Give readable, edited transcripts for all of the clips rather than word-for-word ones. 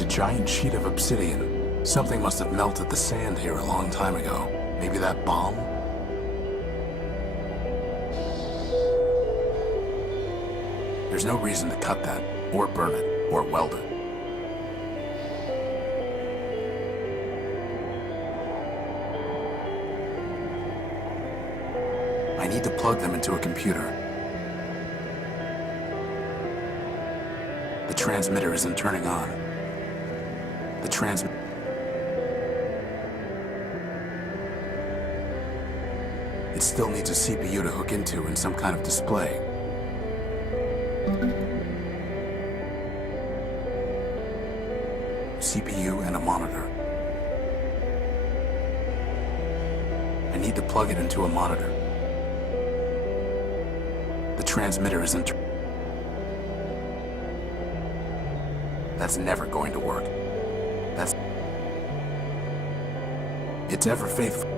It's a giant sheet of obsidian. Something must have melted the sand here a long time ago. Maybe that bomb? There's no reason to cut that, or burn it, or weld it. I need to plug them into a computer. The transmitter isn't turning on. It still needs a CPU to hook into and some kind of display. CPU and a monitor. I need to plug it into a monitor. The transmitter isn't. That's never going to work. It's ever faithful.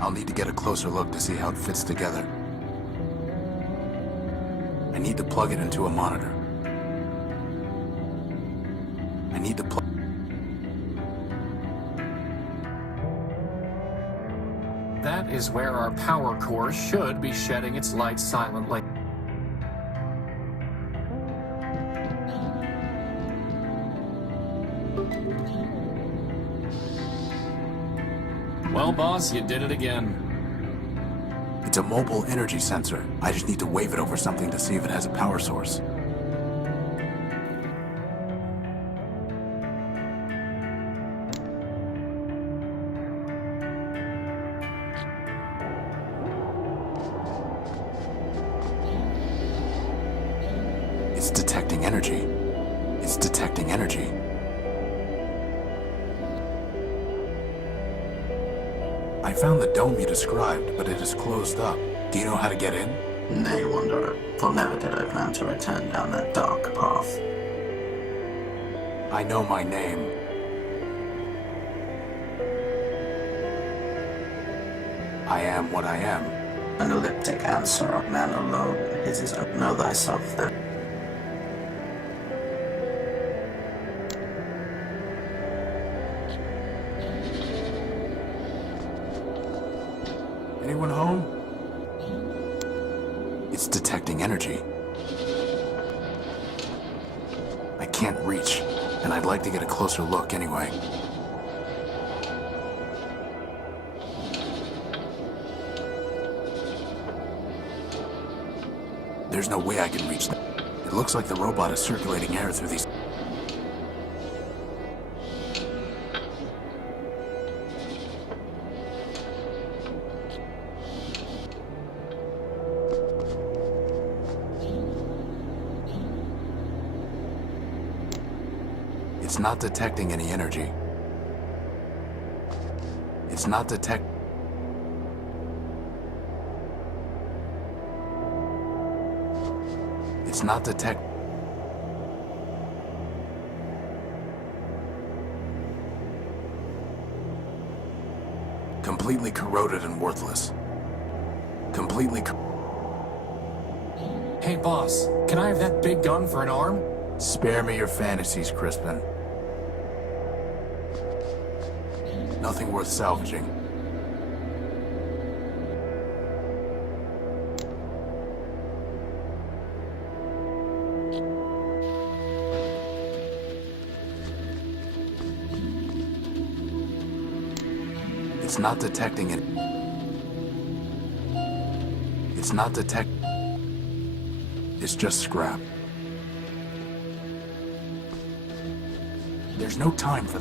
I'll need to get a closer look to see how it fits together. I need to plug it into a monitor. I need to plug... That is where our power core should be shedding its light silently. Well, boss, you did it again. It's a mobile energy sensor. I just need to wave it over something to see if it has a power source. It's detecting energy. It's detecting energy. I found the dome you described, but it is closed up. Do you know how to get in? Nay, wanderer, for never did I plan to return down that dark path. I know my name. I am what I am. An elliptic answer of man alone, his is know thyself then. Anyone home? It's detecting energy. I can't reach, and I'd like to get a closer look anyway. There's no way I can reach them. It looks like the robot is circulating air through these... It's not detecting any energy. It's not detect... It's not detect... Completely corroded and worthless. Completely... Hey, boss, can I have that big gun for an arm? Spare me your fantasies, Crispin. Nothing worth salvaging. It's not detecting it. It's not detect... It's just scrap. There's no time for...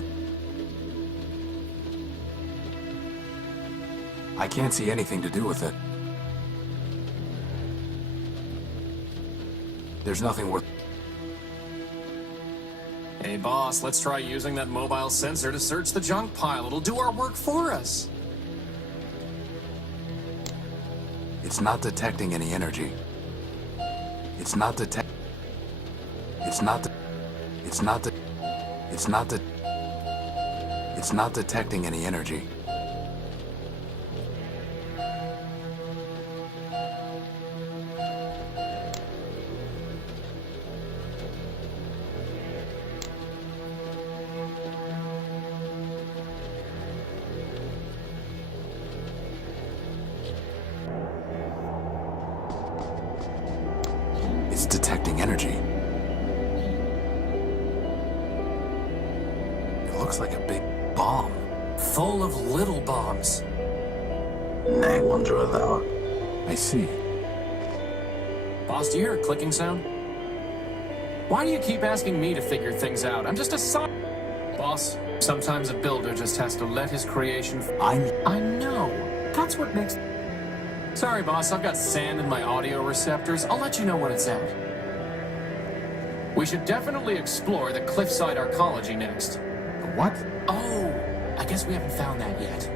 I can't see anything to do with it. There's nothing worth... Hey, boss, let's try using that mobile sensor to search the junk pile. It'll do our work for us. It's not detecting any energy. It's not detect. It's not. It's not. It's not. It's not detecting any energy. It's detecting energy. It looks like a big bomb. Full of little bombs. Nay, wonder without. I see. Boss, do you hear a clicking sound? Why do you keep asking me to figure things out? I'm just a Boss, sometimes a builder just has to let his creation... I know. That's what makes... Sorry, boss, I've got sand in my audio receptors. I'll let you know when it's out. We should definitely explore the cliffside arcology next. The what? Oh, I guess we haven't found that yet.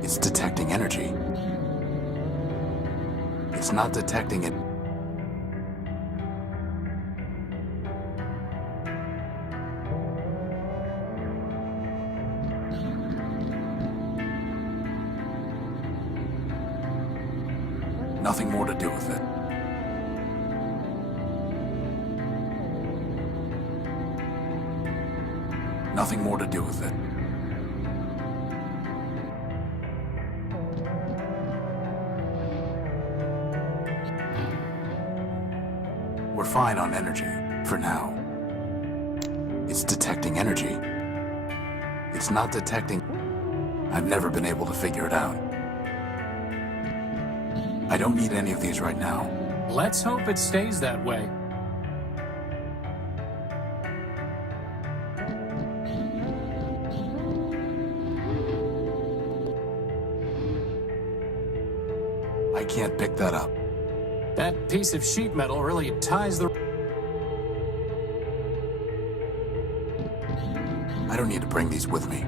It's detecting energy. It's not detecting it. Nothing more to do with it. Nothing more to do with it. We're fine on energy, for now. It's detecting energy. It's not detecting... I've never been able to figure it out. I don't need any of these right now. Let's hope it stays that way. I can't pick that up. That piece of sheet metal really ties the... I don't need to bring these with me.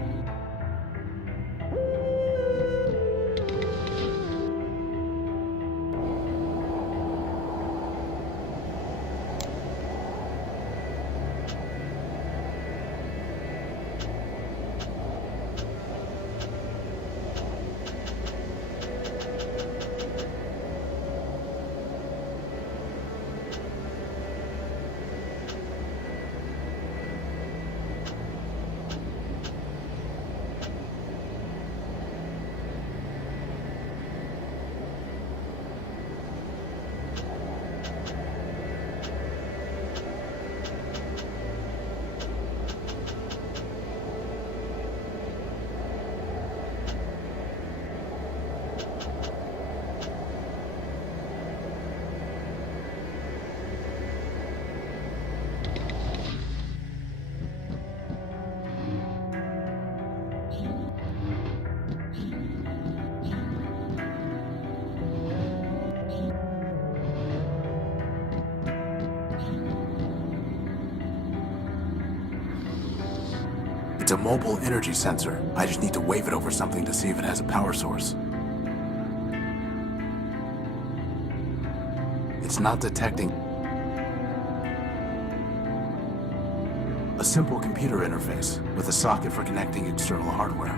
It's a mobile energy sensor. I just need to wave it over something to see if it has a power source. It's not detecting... A simple computer interface with a socket for connecting external hardware.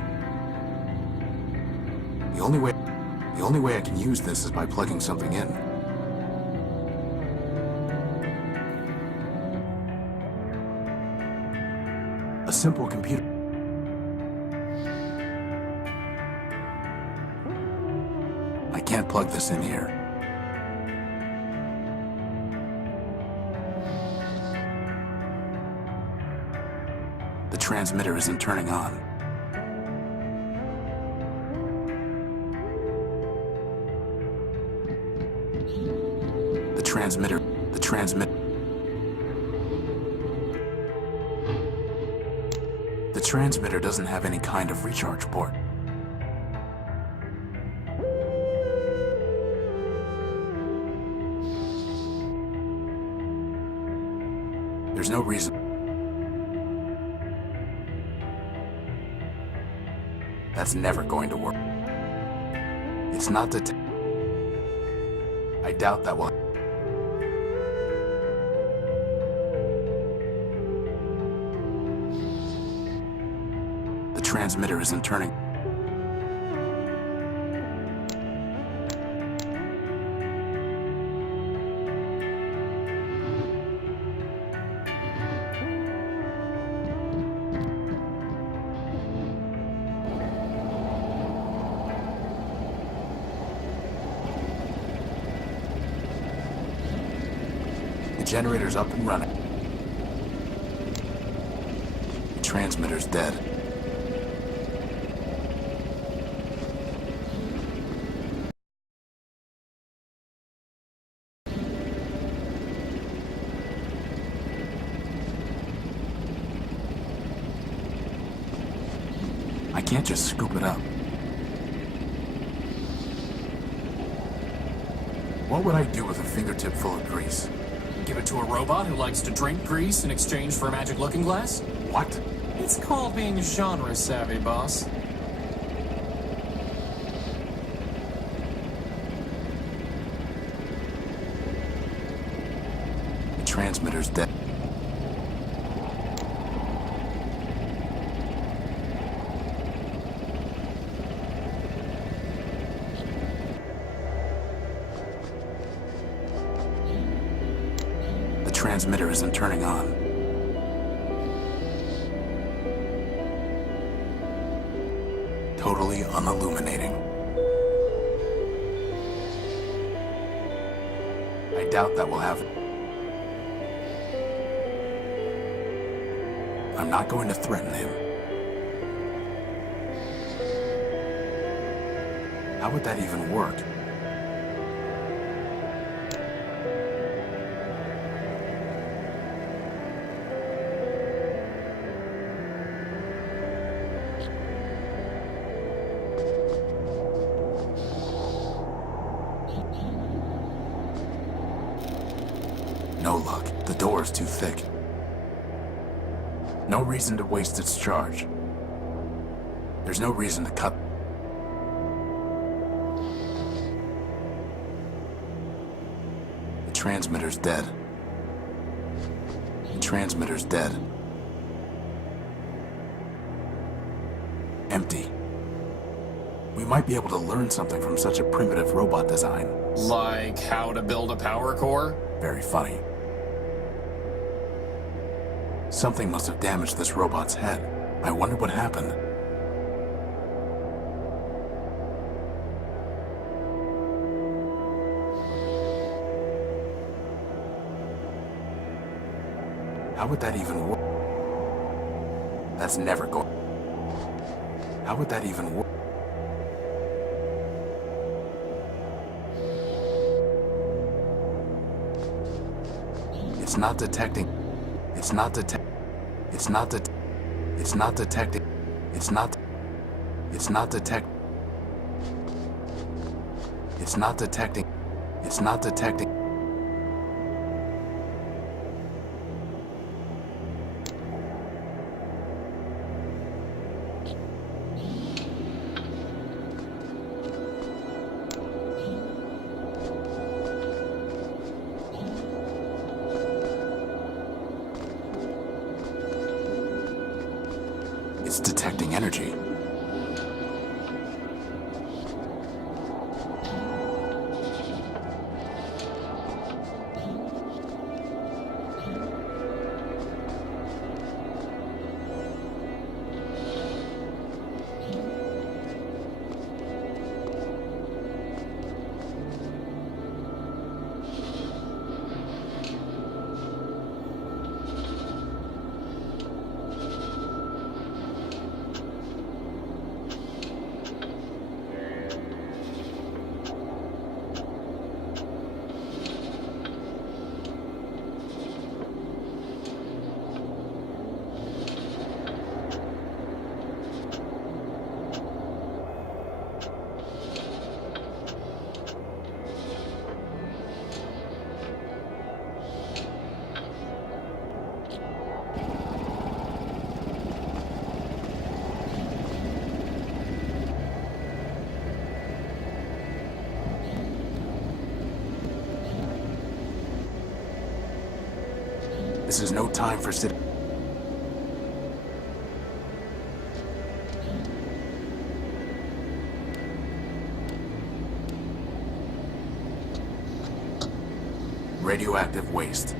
The only way I can use this is by plugging something in. A simple computer... I can't plug this in here. The transmitter isn't turning on. The transmitter... The transmitter doesn't have any kind of recharge port. There's no reason. That's never going to work. It's not the I doubt that will. The transmitter isn't turning. The generator's up and running. The transmitter's dead. I can't just scoop it up. What would I do with a fingertip full of grease? Give it to a robot who likes to drink grease in exchange for a magic looking glass? What? It's called being genre savvy, boss. The transmitter's dead. The transmitter isn't turning on. Totally unilluminating. I doubt that will happen. I'm not going to threaten him. How would that even work? No luck. The door is too thick. No reason to waste its charge. There's no reason to cut. The transmitter's dead. The transmitter's dead. Empty. We might be able to learn something from such a primitive robot design. Like how to build a power core? Very funny. Something must have damaged this robot's head. I wonder what happened. How would that even work? That's never going. How would that even work? It's not detecting. It's not detecting. It's not detecting. It's not detecting. It's not. It's not detect. It's not detecting. It's not detecting. It's detecting energy. This is no time for sit. Radioactive waste.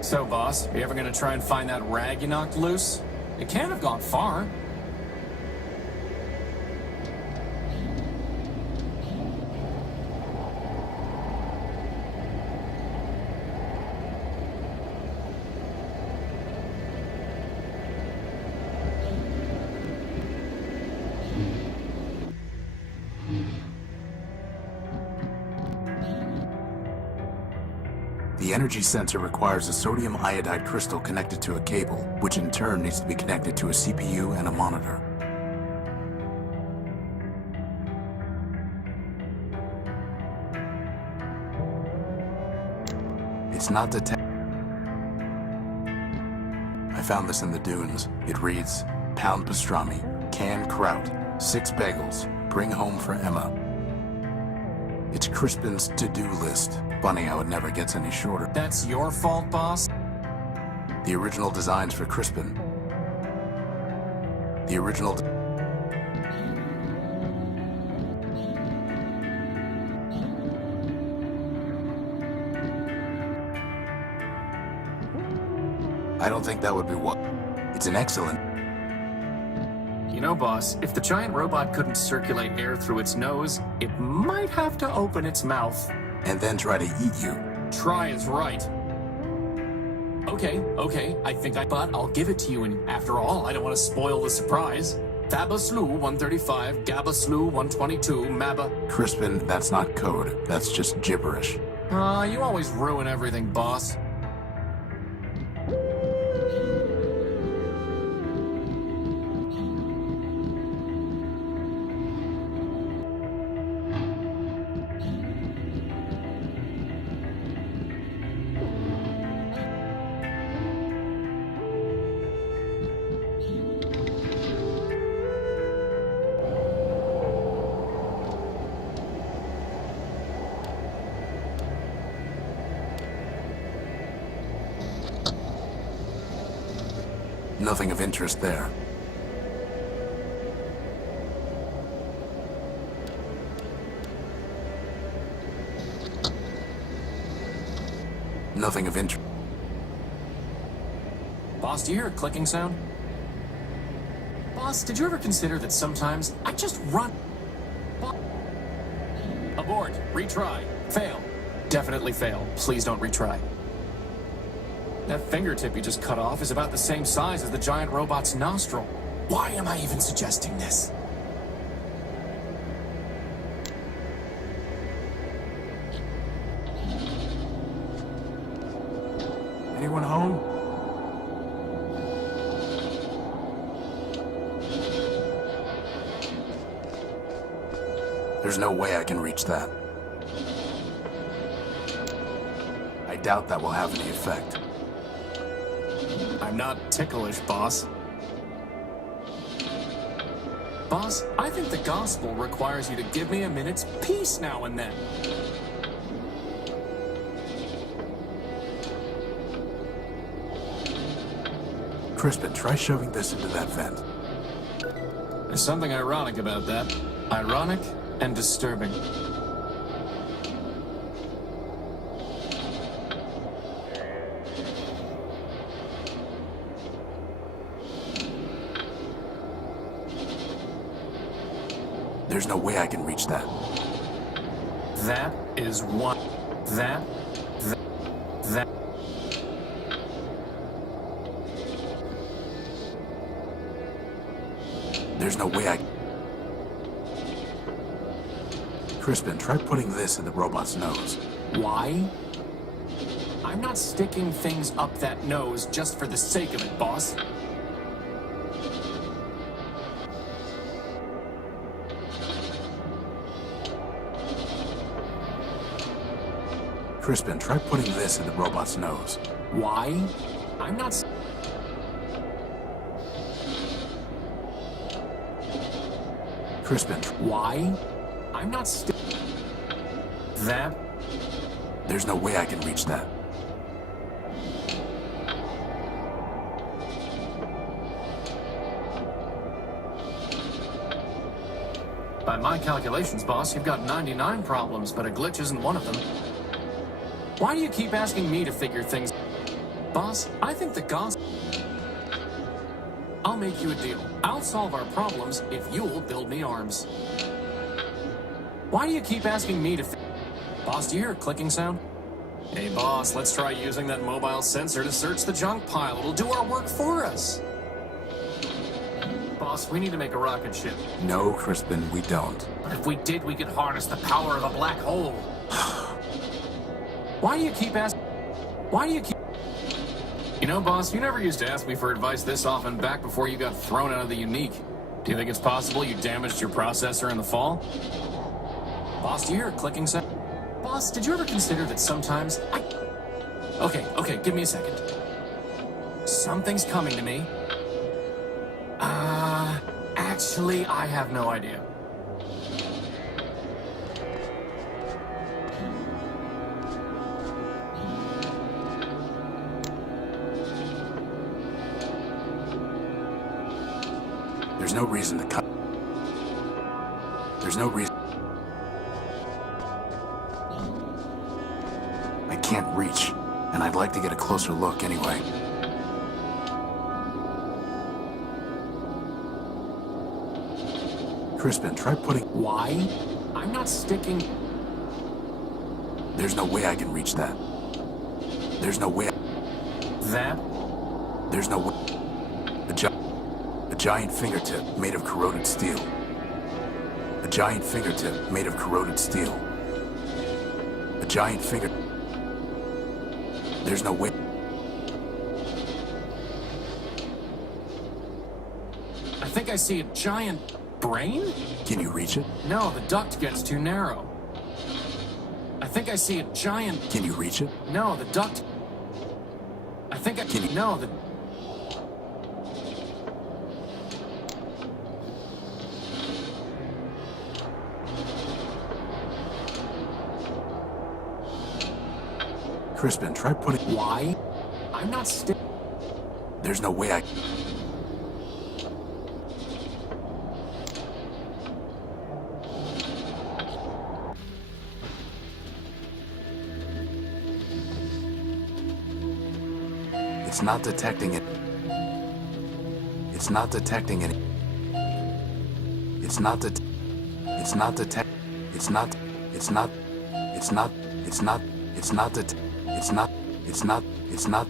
So, boss, are you ever gonna try and find that rag you knocked loose? It can't have gone far. The energy sensor requires a sodium iodide crystal connected to a cable, which in turn needs to be connected to a CPU and a monitor. It's not detected. I found this in the dunes. It reads, pound pastrami, canned kraut, 6 bagels, bring home for Emma. It's Crispin's to-do list. Funny how it never gets any shorter. That's your fault, boss? The original designs for Crispin. The original... I don't think that would be what... It's an excellent... You know, boss, if the giant robot couldn't circulate air through its nose, it might have to open its mouth. And then try to eat you. Try is right. Okay, but I'll give it to you, and after all, I don't want to spoil the surprise. Faba Slew 135, Gabba Slew 122, Mabba... Crispin, that's not code. That's just gibberish. You always ruin everything, boss. Nothing of interest there. Nothing of interest. Boss, do you hear a clicking sound? Boss, did you ever consider that sometimes I just run... Abort. Retry. Fail. Definitely fail. Please don't retry. That fingertip you just cut off is about the same size as the giant robot's nostril. Why am I even suggesting this? Anyone home? There's no way I can reach that. I doubt that will have any effect. I'm not ticklish, boss. Boss, I think the gospel requires you to give me a minute's peace now and then. Crispin, try shoving this into that vent. There's something ironic about that. Ironic and disturbing. There's no way I can reach that. That is one. That. There's no way I... Crispin, try putting this in the robot's nose. Why? I'm not sticking things up that nose just for the sake of it, boss. Crispin, try putting this in the robot's nose. Why? I'm not... Crispin, Why? I'm not That? there's no way I can reach that. By my calculations, boss, you've got 99 problems, but a glitch isn't one of them. Why do you keep asking me to figure things? Boss, I think the gospel... I'll make you a deal. I'll solve our problems if you'll build me arms. Why do you keep asking me to... Boss, do you hear a clicking sound? Hey, boss, let's try using that mobile sensor to search the junk pile. It'll do our work for us. Boss, we need to make a rocket ship. No, Crispin, we don't. But if we did, we could harness the power of a black hole. Why do you keep asking... Why do you keep... You know, boss, you never used to ask me for advice this often back before you got thrown out of the Unique. Do you think it's possible you damaged your processor in the fall? Boss, do you hear a clicking sound? Boss, did you ever consider that sometimes Okay, give me a second. Something's coming to me. Actually, I have no idea. There's no reason to cut. There's no reason. I can't reach, and I'd like to get a closer look anyway. Crispin, try putting... Why? I'm not sticking... There's no way I can reach that. There's no way... That? There's no way... A giant fingertip made of corroded steel. A giant fingertip made of corroded steel. A giant finger... There's no way... I think I see a giant brain? Can you reach it? No, the duct gets too narrow. I think I see a giant... Can you reach it? No, the duct... I think I... Can you... No, the... Crispin, try putting... Why? I'm not There's no way I... It's not detecting it. It's not detecting it. It's not det... It's not detect... It's not... It's not... It's not... It's not... It's not det... It's not... It's not... It's not...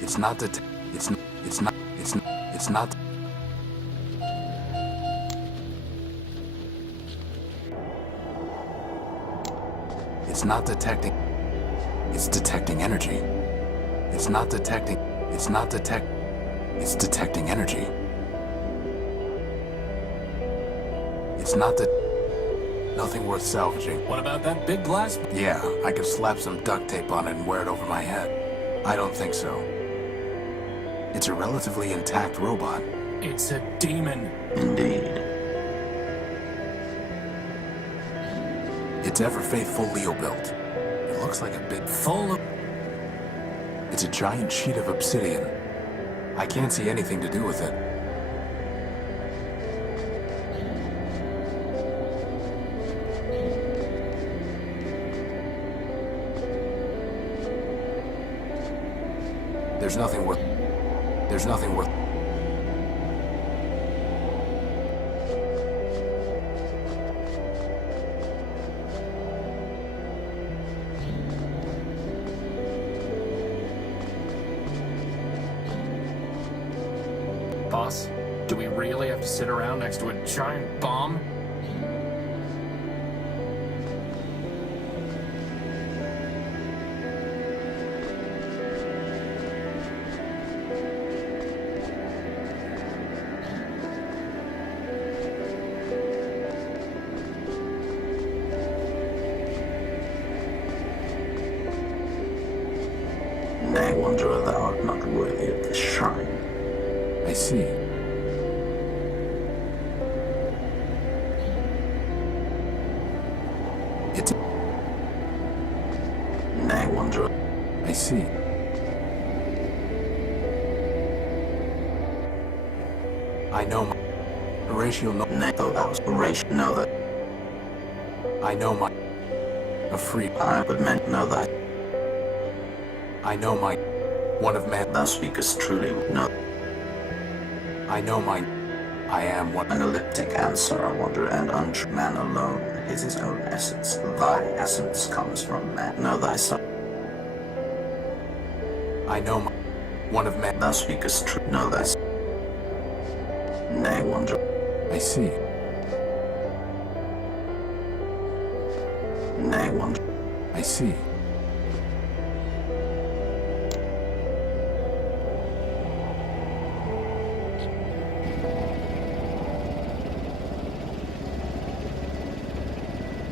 It's not det... It's not... It's not... It's not... It's not detecting... It's detecting energy. It's not detecting... It's not detect... It's detecting energy. It's not that... Nothing worth salvaging. What about that big glass? Yeah, I could slap some duct tape on it and wear it over my head. I don't think so. It's a relatively intact robot. It's a demon. Indeed. It's ever faithful Leo built. It looks like a big... Full of... It's a giant sheet of obsidian. I can't see anything to do with it. There's nothing worth... There's nothing worth... Boss, do we really have to sit around next to a giant bomb? Nay, wanderer, thou art not worthy of this shrine. I see. It's... Nay, wanderer. I see. I know my... Horatio no... Nay, though that was Horatio. Know that I know my... A free... I would meant know that I know my... One of man... thou speakest truly. No, I know my... I am one... an elliptic answer, I wonder, and untrue. Man alone is his own essence. Thy essence comes from man. Know thyself. I know my... One of man... Thou speakest true. Know thyself. Nay, wanderer. I see. Nay, wanderer. I see.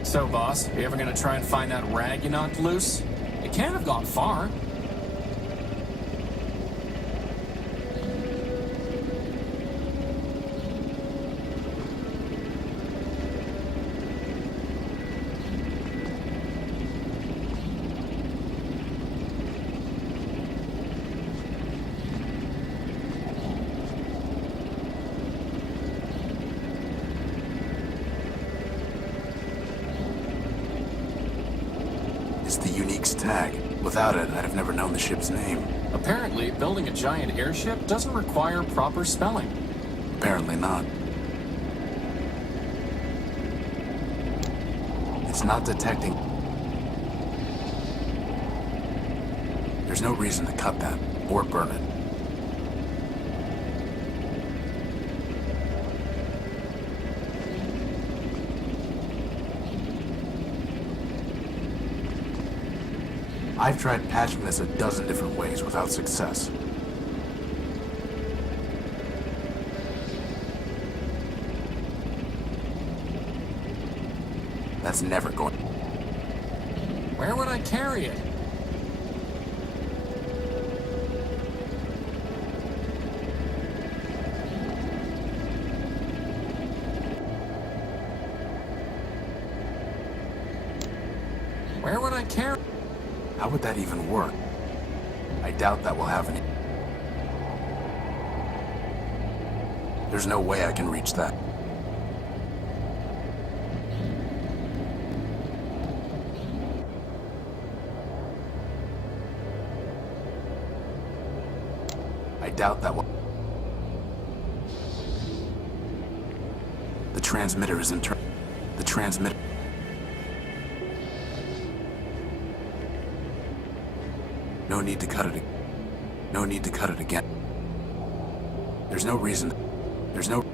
So, boss, you ever gonna try and find that rag you knocked loose? It can't have gone far. It's the Unique's tag. Without it, I'd have never known the ship's name. Apparently, building a giant airship doesn't require proper spelling. Apparently not. It's not detecting... There's no reason to cut that, or burn it. I've tried patching this a dozen different ways without success. That's never going... Where would I carry it? Where would I carry... How would that even work? I doubt that will have any... There's no way I can reach that. I doubt that will... The transmitter is The transmitter... No need to cut it. No need to cut it again. There's no reason. There's no...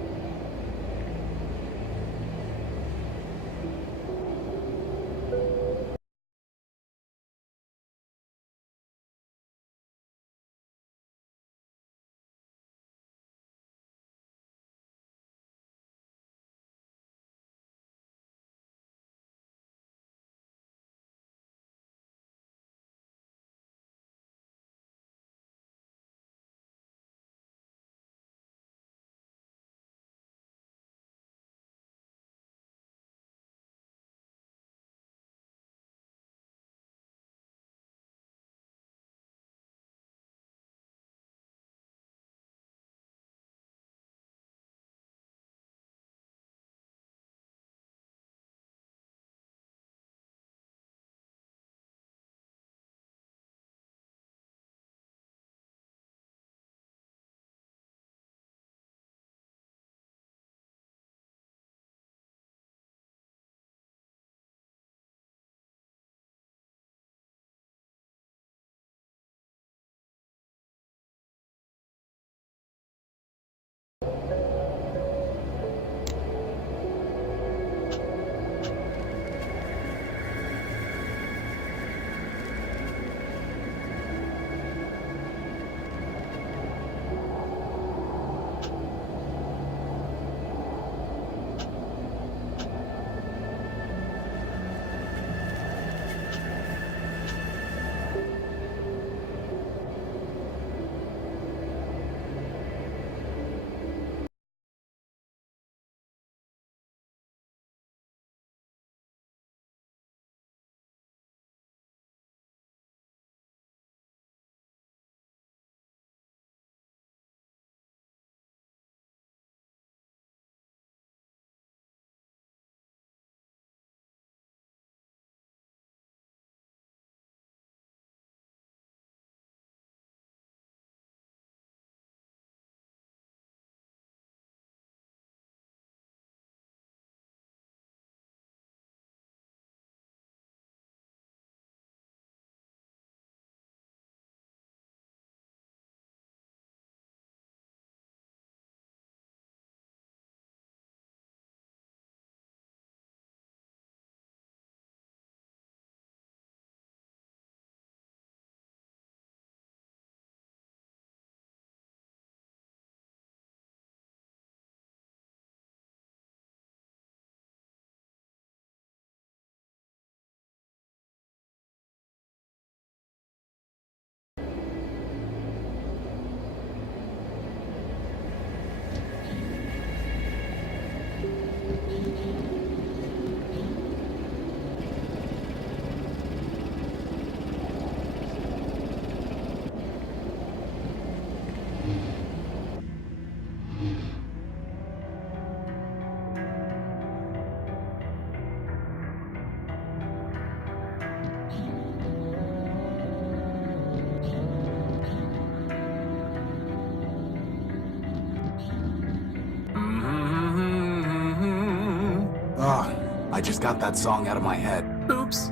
I just got that song out of my head. Oops.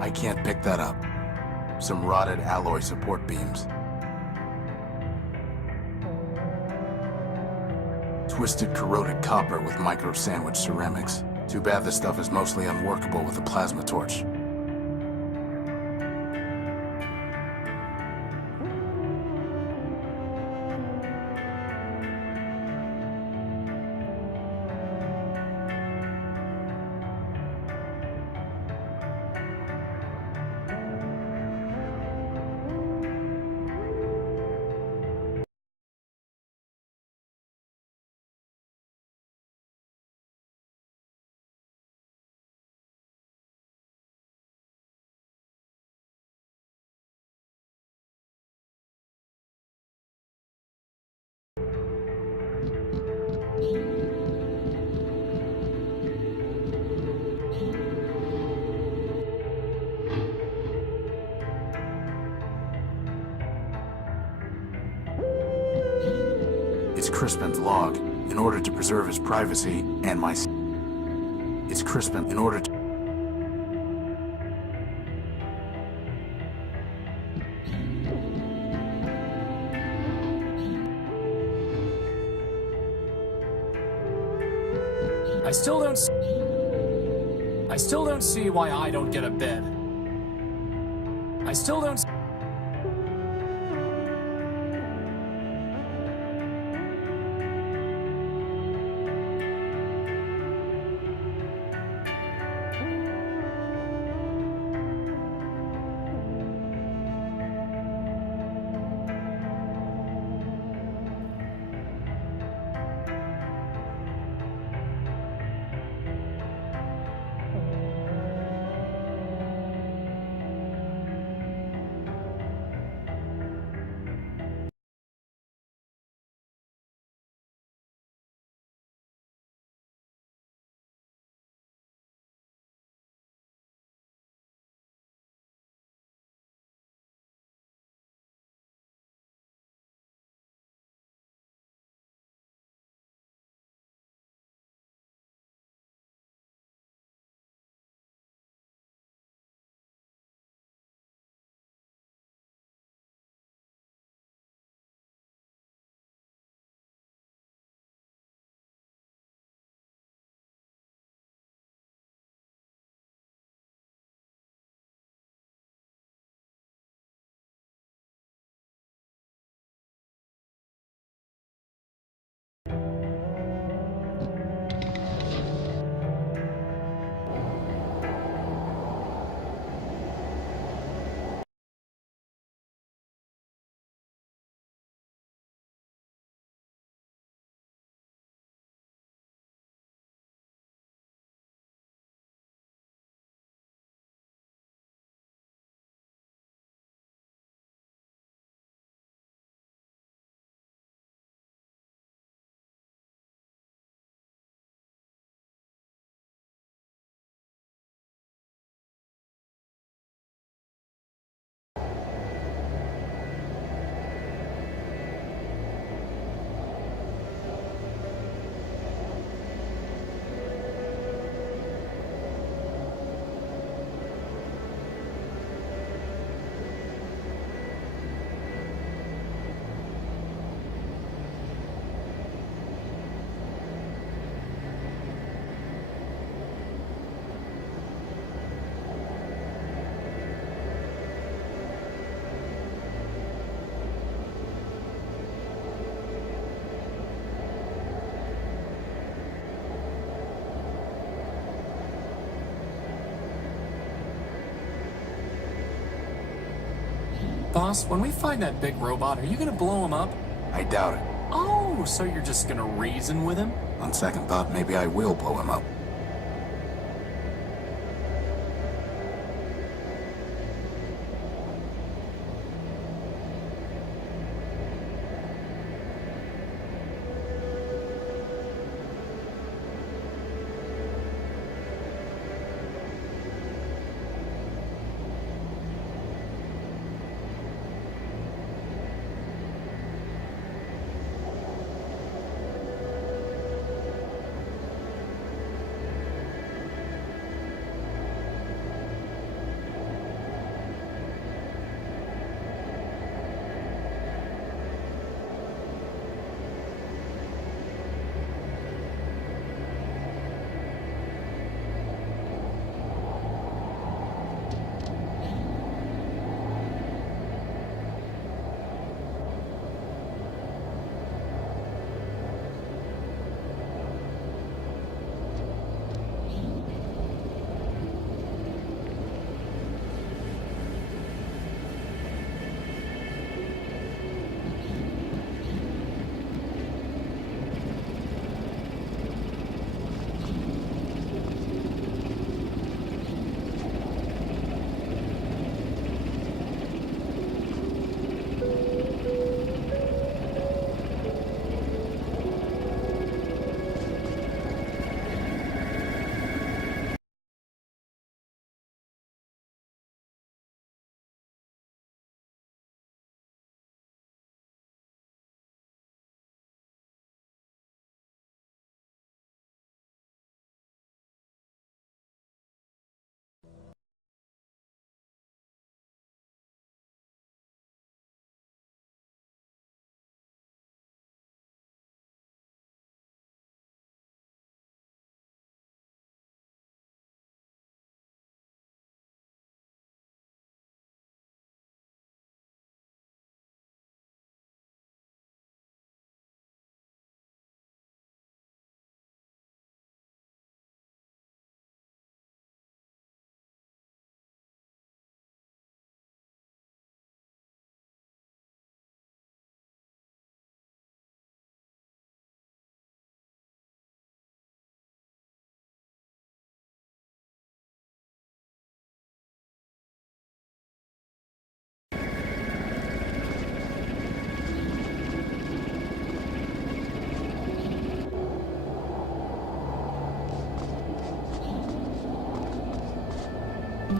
I can't pick that up. Some rotted alloy support beams. Twisted corroded copper with micro-sandwich ceramics. Too bad this stuff is mostly unworkable with a plasma torch. It's Crispin's log, in order to preserve his privacy and my... It's Crispin in order to... I still don't see why I don't get a bed. I still don't... Boss, when we find that big robot, are you gonna blow him up? I doubt it. Oh, so you're just gonna reason with him? On second thought, maybe I will blow him up.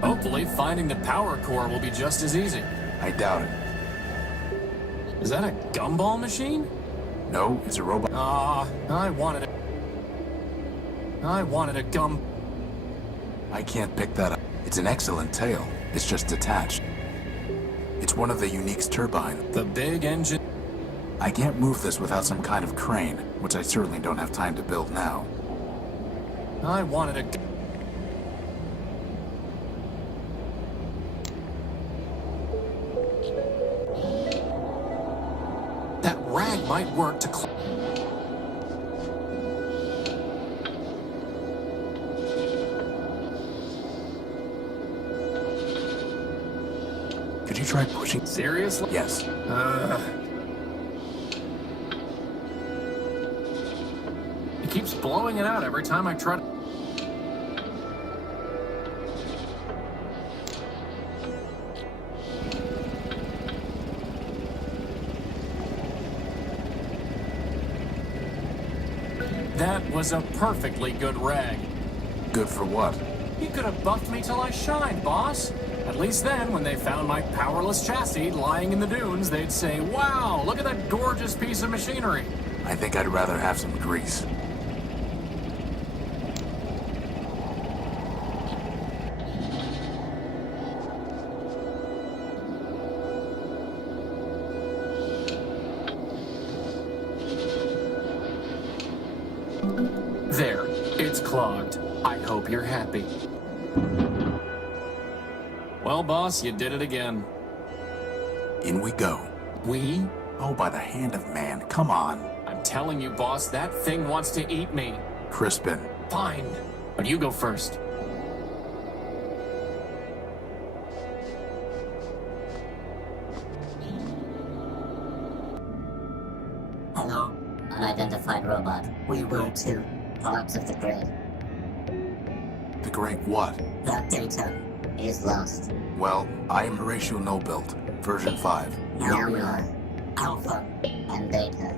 Hopefully, finding the power core will be just as easy. I doubt it. Is that a gumball machine? No, it's a robot. I wanted a gum... I can't pick that up. It's an excellent tail. It's just detached. It's one of the Unique's turbine. The big engine... I can't move this without some kind of crane, which I certainly don't have time to build now. I wanted a... That rag might work to... Could you try pushing? Seriously? Yes. It keeps blowing it out every time I try to... That was a perfectly good rag. Good for what? You could have buffed me till I shined, boss. At least then, when they found my powerless chassis lying in the dunes, they'd say, wow, look at that gorgeous piece of machinery. I think I'd rather have some grease. There, it's clogged. I hope you're happy. Well, boss, you did it again. In we go. We? Oh, by the hand of man, come on. I'm telling you, boss, that thing wants to eat me. Crispin. Fine, but you go first. Hello, unidentified robot. We were two parts of the grid. The great what? That data is lost. Well, I am Horatio No-Built, version 5. Now we are alpha and beta.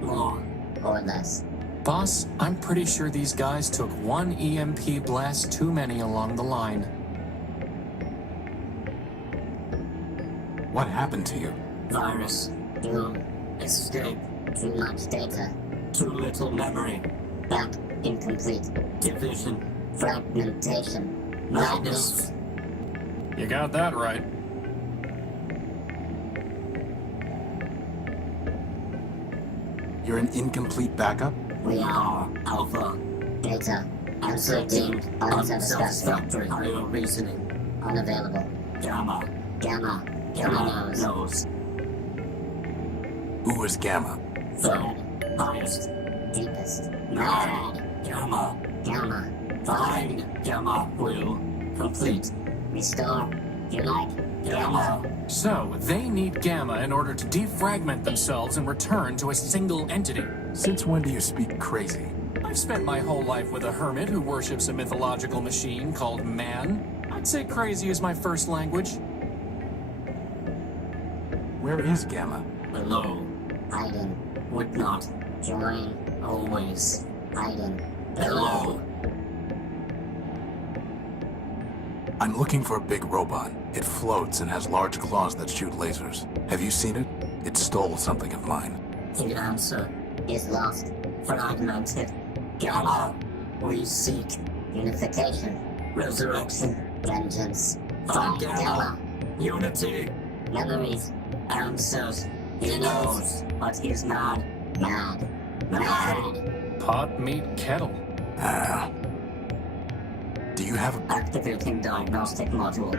More or less. Boss, I'm pretty sure these guys took one EMP blast too many along the line. What happened to you? Virus. Doom. Escape. Too much data. Too little memory. Back incomplete. Division. Fragmentation. Madness. You got that right. You're an incomplete backup? We are alpha. Data. Answer deemed unsatisfactory. Higher reasoning. Unavailable. Gamma. Gamma. Gamma knows. Who is Gamma? Third. Highest. Deepest. Mad. Gamma. Gamma. Find. Gamma will complete. Restore. Unite. Gamma. So, they need Gamma in order to defragment themselves and return to a single entity. Since when do you speak crazy? I've spent my whole life with a hermit who worships a mythological machine called man. I'd say crazy is my first language. Where is Gamma? Below. Hiding. Would not. Join. Always. Hiding. Below. I'm looking for a big robot. It floats and has large claws that shoot lasers. Have you seen it? It stole something of mine. The answer is lost. Fragmented. Gamma. We seek unification. Resurrection. Vengeance. Find Gamma. Unity. Memories. Answers. He knows what is mad. Mad. Mad. Pot, meat, kettle. Do you have a... Activating diagnostic module.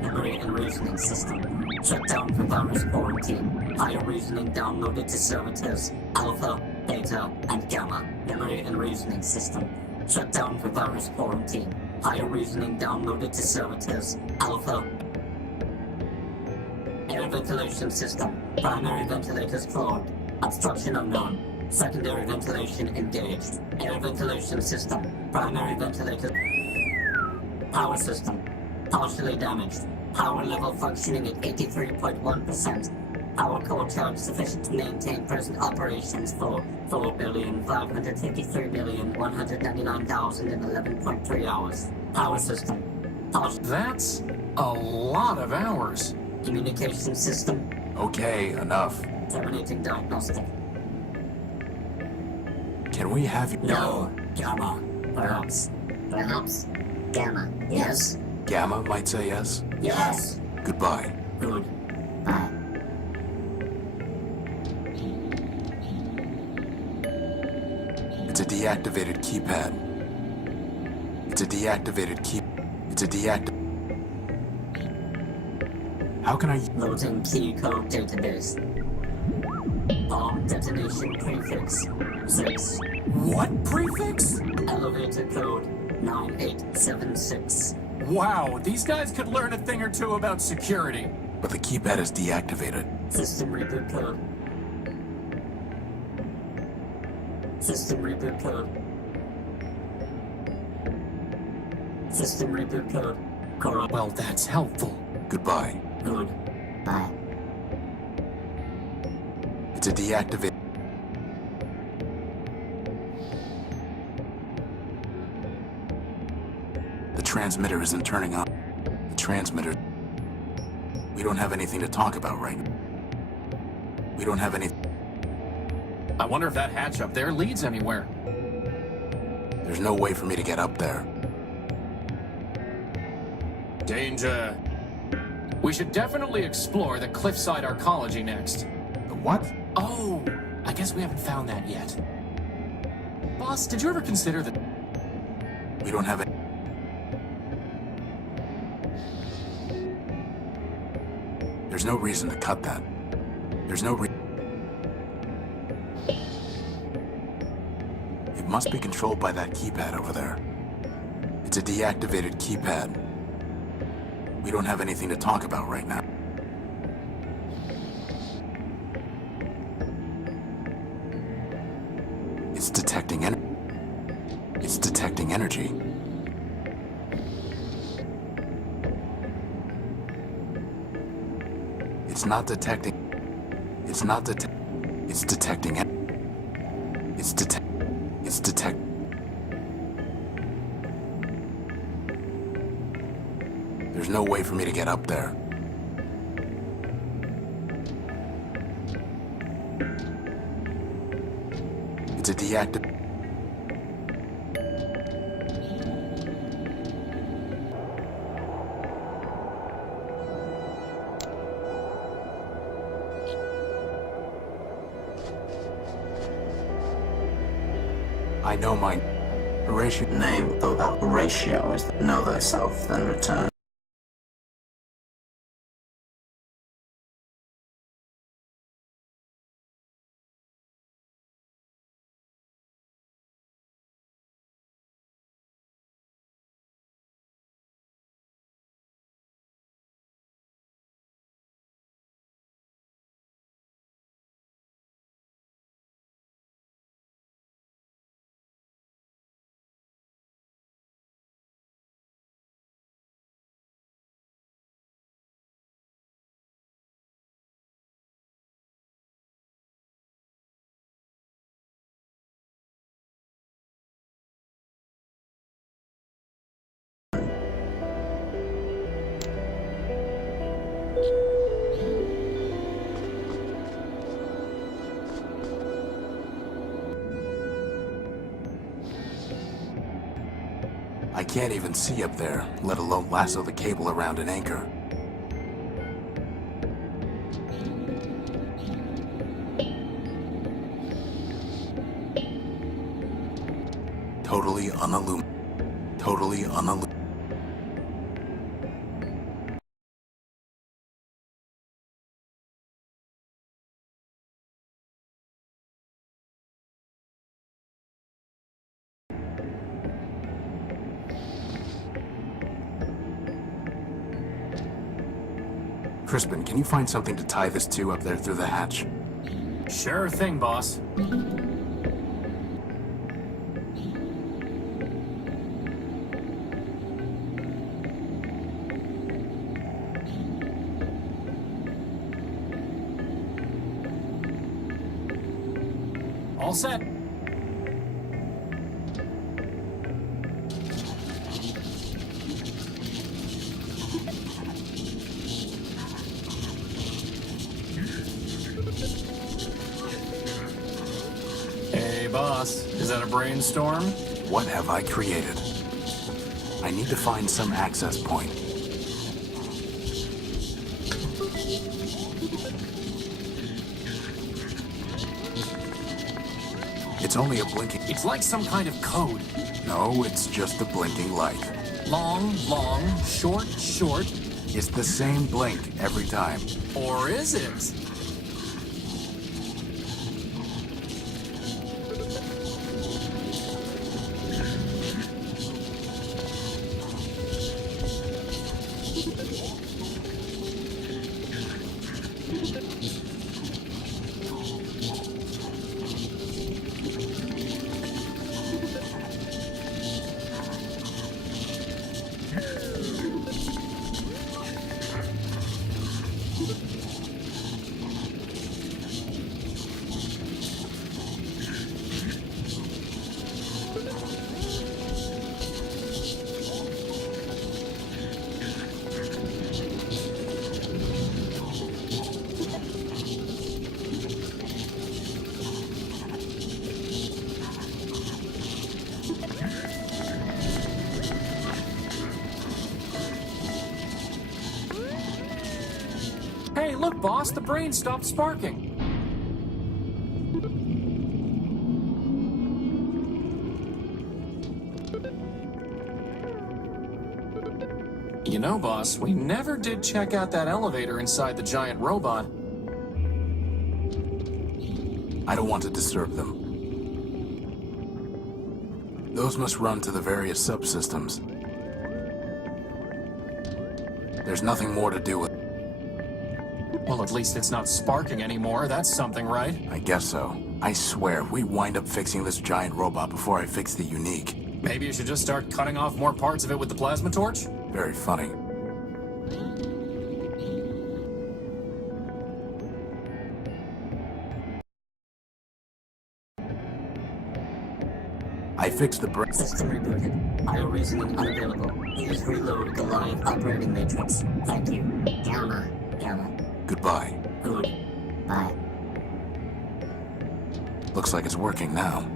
Memory and reasoning system. Shut down for virus quarantine. Higher reasoning downloaded to servitors. Alpha, beta, and gamma. Memory and reasoning system. Shut down for virus quarantine. Higher reasoning downloaded to servitors. Alpha. Air ventilation system. Primary ventilators clogged. Obstruction unknown. Secondary ventilation engaged. Air ventilation system. Primary ventilator. Power system. Partially damaged. Power level functioning at 83.1%. Power core charge sufficient to maintain present operations for 4,553,199,011.3 hours. Power system. Power That's a lot of hours. communication system. Okay, enough. Terminating diagnostic. Can we have you? No. Gamma. Perhaps. Perhaps. Gamma. Yes. Gamma might say yes. Yes. Goodbye. Good. Bye. It's a deactivated keypad. It's a deactivated key. It's a deactiv. How can I? Loading key code database. Bomb detonation prefix 6. What prefix? Elevator code 9876. Wow, these guys could learn a thing or two about security. But the keypad is deactivated. System reboot code. System reboot code. System reboot code. Corrupt. Well, that's helpful. Goodbye. Good. Bye. It's a deactivated. The transmitter isn't turning on. The transmitter. We don't have anything to talk about right now. We don't have any. I wonder if that hatch up there leads anywhere. There's no way for me to get up there. Danger. We should definitely explore the cliffside arcology next. The what? Oh, I guess we haven't found that yet. Boss, did you ever consider that? We don't have it. There's no reason to cut that. There's no It must be controlled by that keypad over there. It's a deactivated keypad. We don't have anything to talk about right now. It's detecting It's detecting energy. It's not detecting. It's not It's detecting it. It's detect. It's detect. There's no way for me to get up there. It's a deactive. I know my Horatio. Name, though that ratio is know thyself, then return. I can't even see up there, let alone lasso the cable around an anchor. Totally unilluminated. Totally unilluminated. Crispin, can you find something to tie this to up there through the hatch? Sure thing, boss. All set. Is that a brainstorm? What have I created? I need to find some access point. It's only a blinking... It's like some kind of code. No, it's just a blinking light. Long, long, short, short. It's the same blink every time. Or is it? Hey, look, boss, the brain stopped sparking. You know, boss, we never did check out that elevator inside the giant robot. I don't want to disturb them. Those must run to the various subsystems. There's nothing more to do with... Well, at least it's not sparking anymore. That's something, right? I guess so. I swear, we wind up fixing this giant robot before I fix the unique. Maybe you should just start cutting off more parts of it with the plasma torch? Very funny. I fixed the brain. System rebooted. Bioreasoning unavailable. Please reload the live operating matrix. Thank you. Gamma. Gamma. Goodbye. Good. Bye. Looks like it's working now.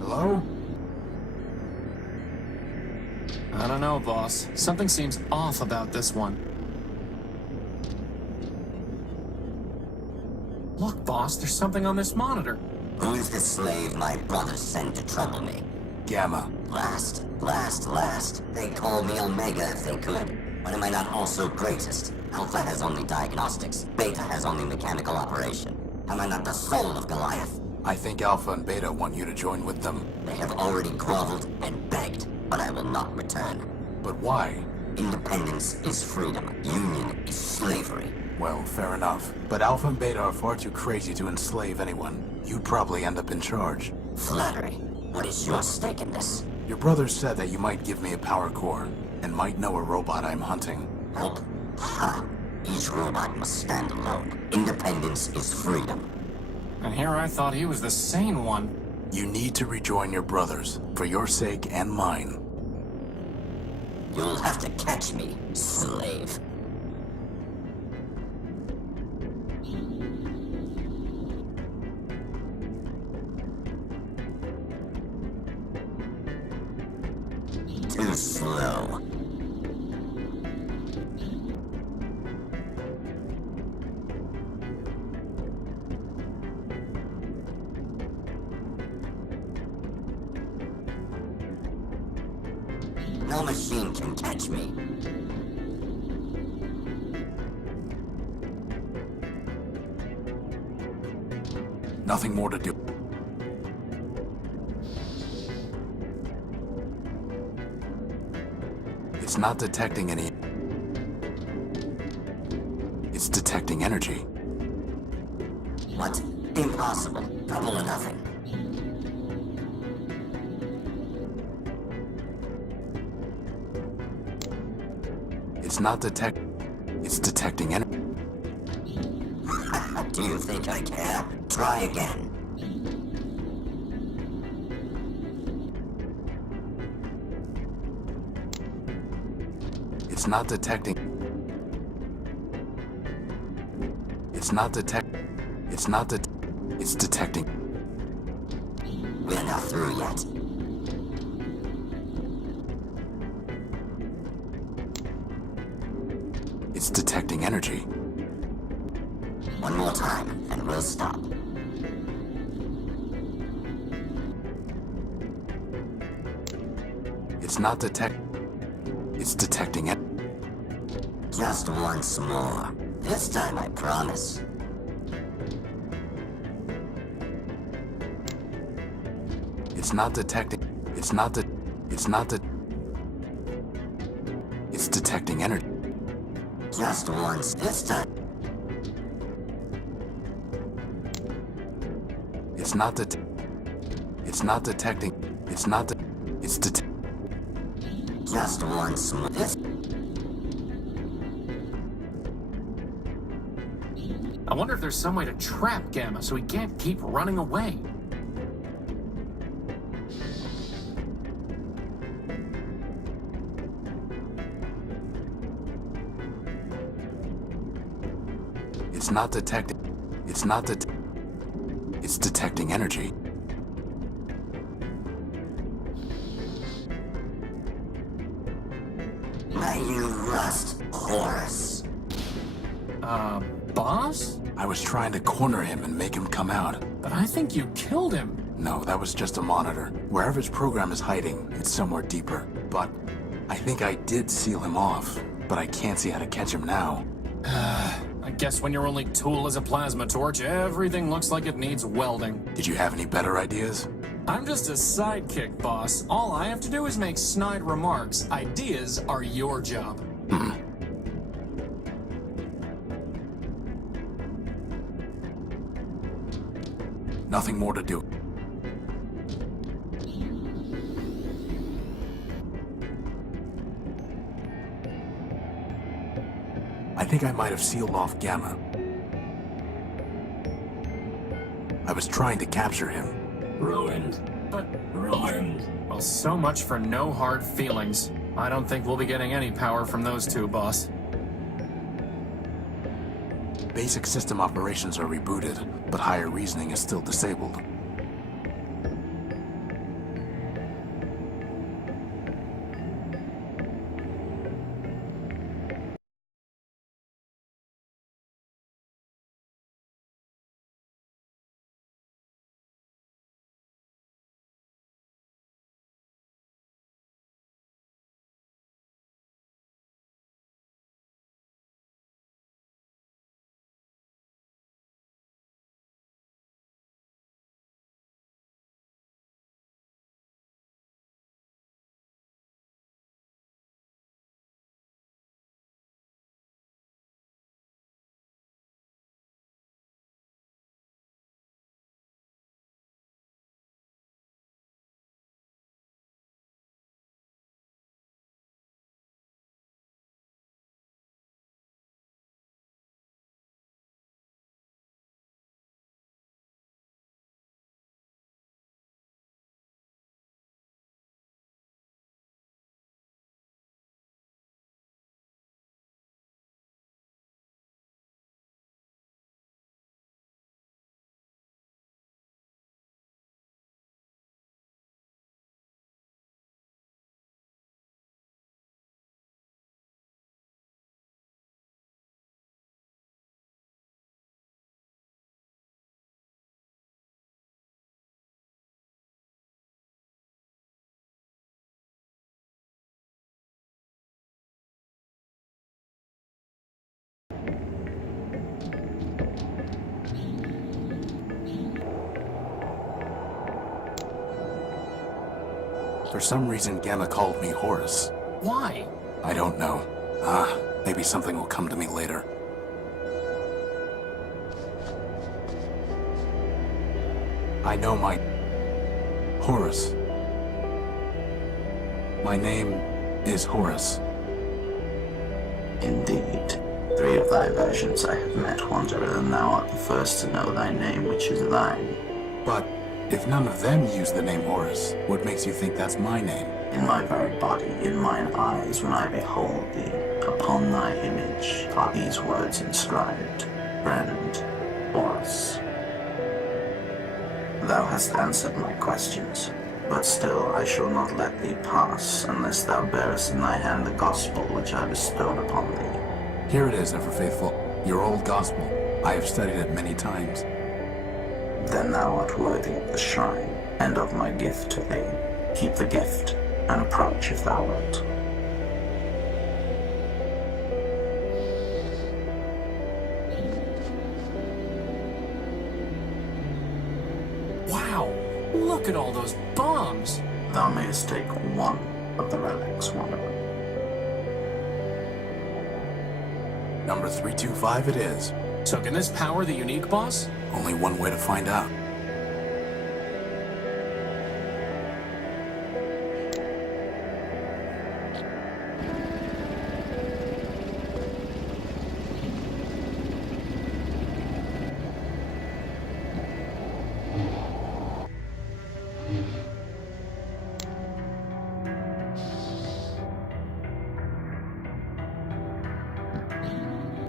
Hello? I don't know, boss. Something seems off about this one. Look, boss, there's something on this monitor. Who is the slave my brother sent to trouble me? Gamma. Last. They call me Omega if they could. But am I not also greatest? Alpha has only diagnostics. Beta has only mechanical operation. Am I not the soul of Goliath? I think Alpha and Beta want you to join with them. They have already groveled and begged, but I will not return. But why? Independence is freedom. Union is slavery. Well, fair enough. But Alpha and Beta are far too crazy to enslave anyone. You'd probably end up in charge. Flattery. What is your stake in this? Your brother said that you might give me a power core, and might know a robot I'm hunting. Help? Ha! Each robot must stand alone. Independence is freedom. And here I thought he was the sane one. You need to rejoin your brothers, for your sake and mine. You'll have to catch me, slave. Too slow. No machine can catch me. Nothing more to do. It's not detecting any... It's detecting energy. What? Impossible. Double or nothing. It's not it's detecting energy. Do you think I care? Try again. It's not detecting. It's not it's detecting. We're not through yet. It's detecting energy. One more time, and we'll stop. It's not it's detecting it. Just once more. This time I promise. It's not detecting. It's detecting energy. Just once. This time. It's not detecting. It's detecting. Just once more. This. I wonder if there's some way to trap Gamma so he can't keep running away. It's not detecting. It's detecting energy. May you rust, Horus. Boss? I was trying to corner him and make him come out. But I think you killed him. No, that was just a monitor. Wherever his program is hiding, it's somewhere deeper. But I think I did seal him off. But I can't see how to catch him now. I guess when your only tool is a plasma torch, everything looks like it needs welding. Did you have any better ideas? I'm just a sidekick, boss. All I have to do is make snide remarks. Ideas are your job. Nothing more to do. I think I might have sealed off Gamma. I was trying to capture him. Ruined. But ruined. Well, so much for no hard feelings. I don't think we'll be getting any power from those two, boss. Basic system operations are rebooted, but higher reasoning is still disabled. For some reason, Gamma called me Horus. Why? I don't know. Maybe something will come to me later. know my... Horus. My name is Horus. Indeed. 3 of thy versions I have met, Wanderer, and thou art the first to know thy name, which is thine. But if none of them use the name Horus, what makes you think that's my name? In my very body, in mine eyes, when I behold thee, upon thy image are these words inscribed: Friend, Horus. Thou hast answered my questions, but still I shall not let thee pass unless thou bearest in thy hand the gospel which I bestowed upon thee. Here it is, ever faithful. Your old gospel. I have studied it many times. Then thou art worthy of the shrine, and of my gift to thee. Keep the gift, and approach if thou wilt. Wow! Look at all those bombs! Thou mayest take one of the relics, Wanderer. Number 325 it is. So can this power the unique boss? Only one way to find out.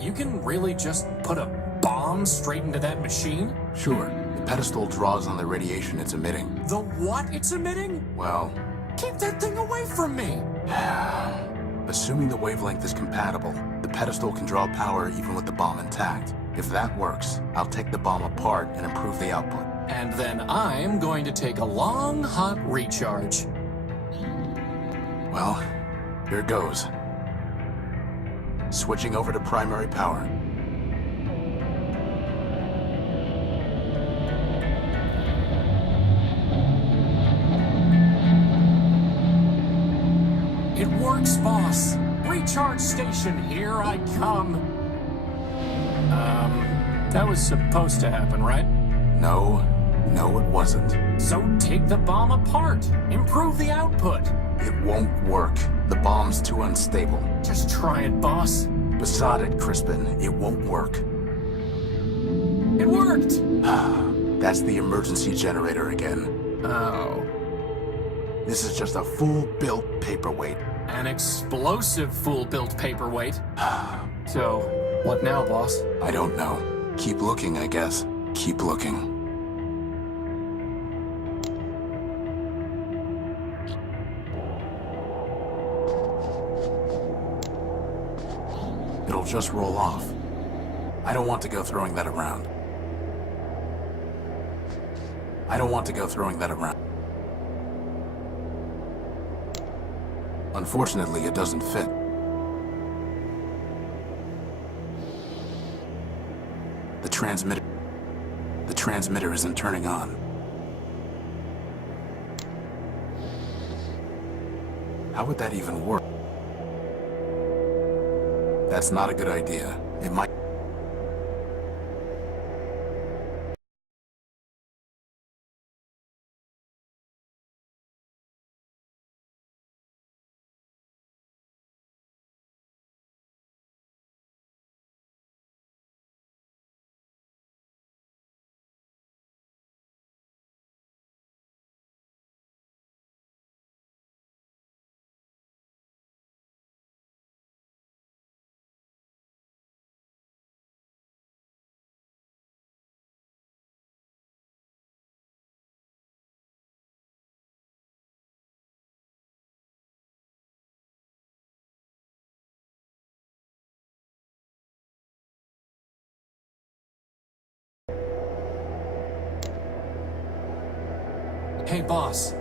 You can really just put a bomb straight into that machine? Sure, the pedestal draws on the radiation it's emitting. The what it's emitting? Well, Keep that thing away from me! assuming the wavelength is compatible, the pedestal can draw power even with the bomb intact. If that works, I'll take the bomb apart and improve the output. And then I'm going to take a long, hot recharge. Well, here goes. Switching over to primary power. It works, boss. Recharge station, here I come. That was supposed to happen, right? No, it wasn't. So take the bomb apart. Improve the output. It won't work. The bomb's too unstable. Just try it, boss. Beside it, Crispin. It won't work. It worked! That's the emergency generator again. Oh. This is just a full-built paperweight. An explosive fool-built paperweight. So, what now, boss? I don't know. Keep looking, I guess. Keep looking. It'll just roll off. I don't want to go throwing that around. I don't want to go throwing that around. Unfortunately, it doesn't fit. The transmitter isn't turning on. How would that even work? That's not a good idea. It might Hey, boss.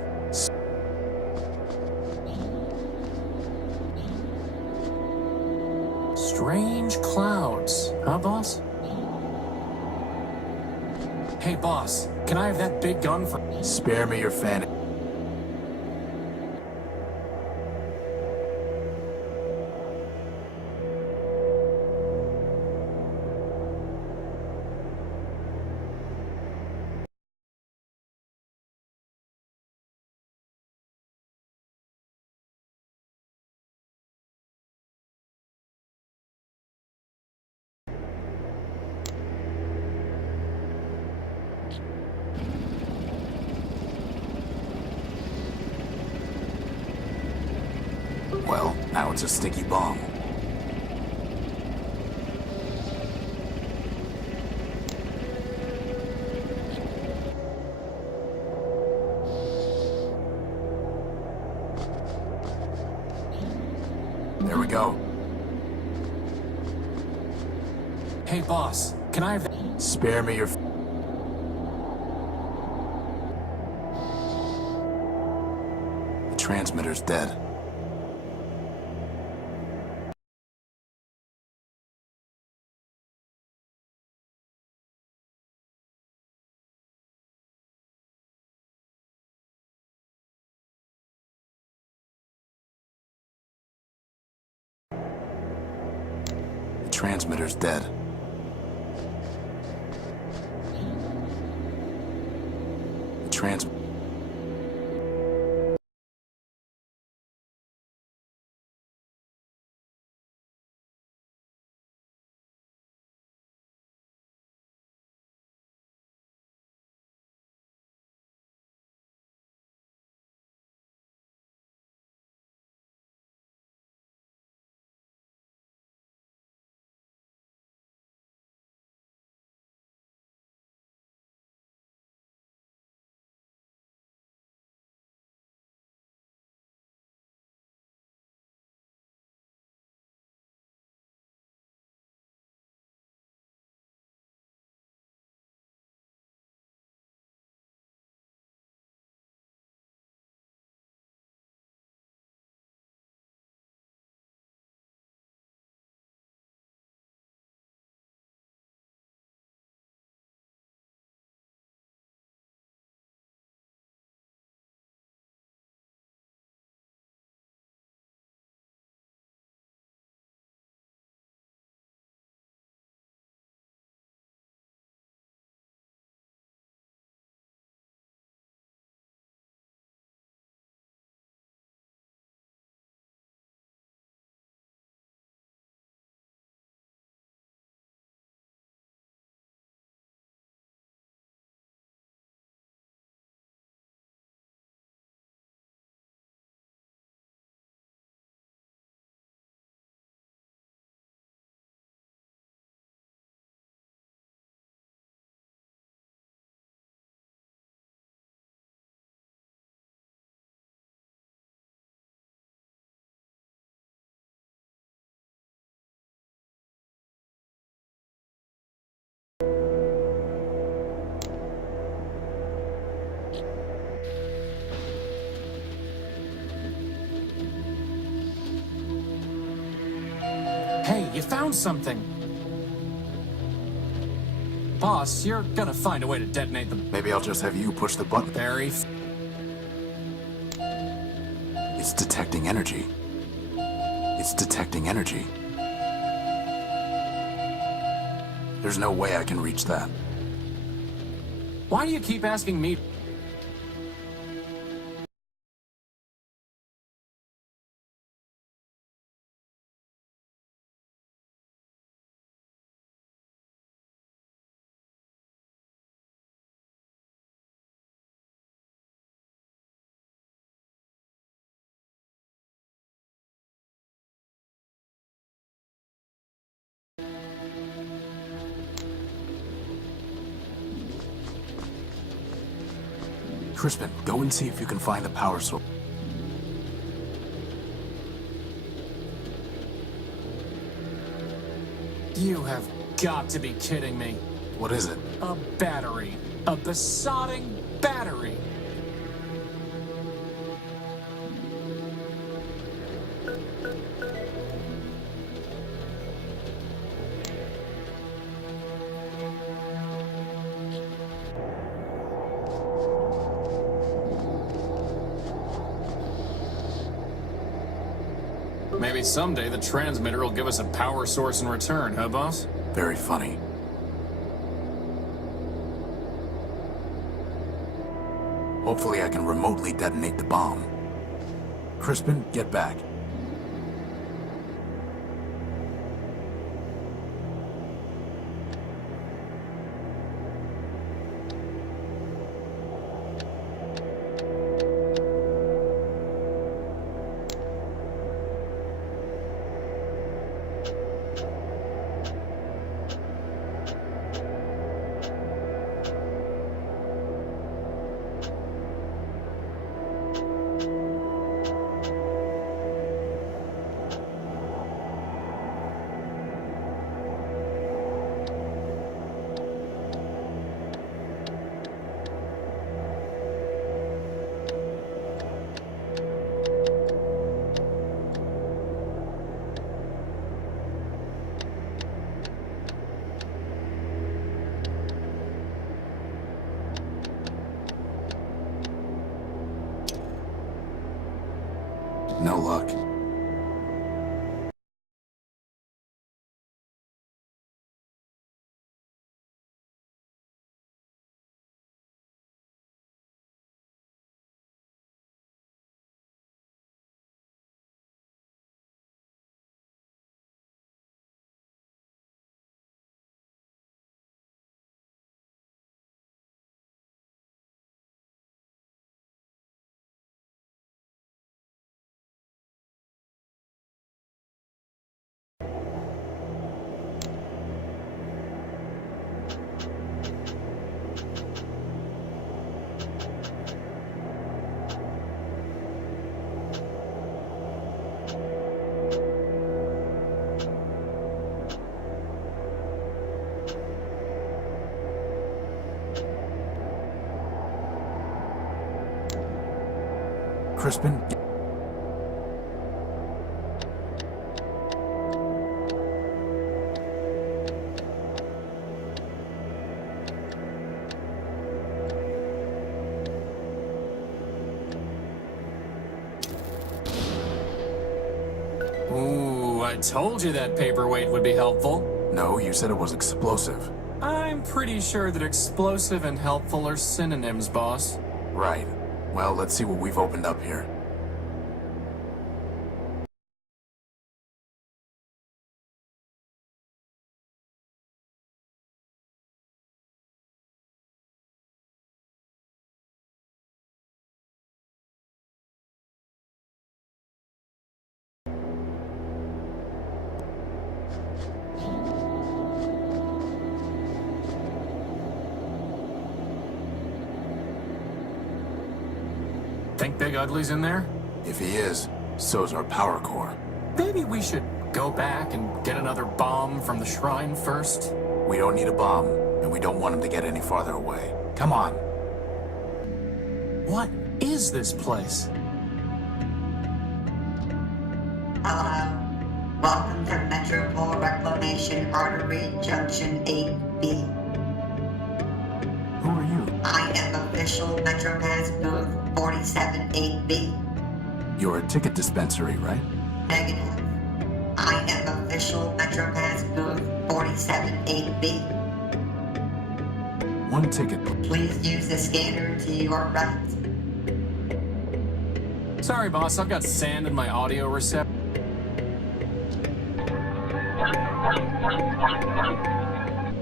Strange clouds, huh, boss? Hey, boss, can I have that big gun for... spare me your fan. Well, now it's a sticky bomb. There we go. Hey, boss, can I have that? Spare me your... The transmitter's dead. The transmitter's dead. The trans... Hey, you found something. Boss, you're gonna find a way to detonate the Maybe I'll just have you push the button. berry. It's detecting energy. It's detecting energy. There's no way I can reach that. Why do you keep asking me? Crispin, go and see if you can find the power source. You have got to be kidding me. What is it? A battery. A besotting battery. Maybe someday the transmitter will give us a power source in return, huh, boss? Very funny. Hopefully I can remotely detonate the bomb. Crispin, get back. No luck. Crispin? Ooh, I told you that paperweight would be helpful. No, you said it was explosive. I'm pretty sure that explosive and helpful are synonyms, boss. Right. Well, let's see what we've opened up here. Think Big Ugly's in there? If he is, so's our power core. Maybe we should go back and get another bomb from the shrine first? We don't need a bomb, and we don't want him to get any farther away. Come on. What is this place? Hello. Welcome to Metropole Reclamation Artery Junction 8B. Who are you? I am official MetroPass booth 478B. You're a ticket dispensary, right? Negative. I am official MetroPass booth 478B. One ticket. Please use the scanner to your right. Sorry, boss, I've got sand in my audio receptor.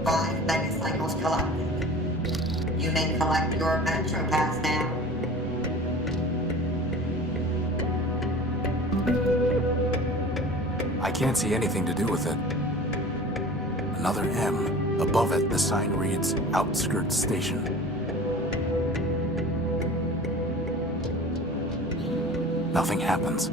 5 megacycles collected. You may collect your MetroPass now. I can't see anything to do with it. Another M. Above it, the sign reads Outskirts Station. Nothing happens.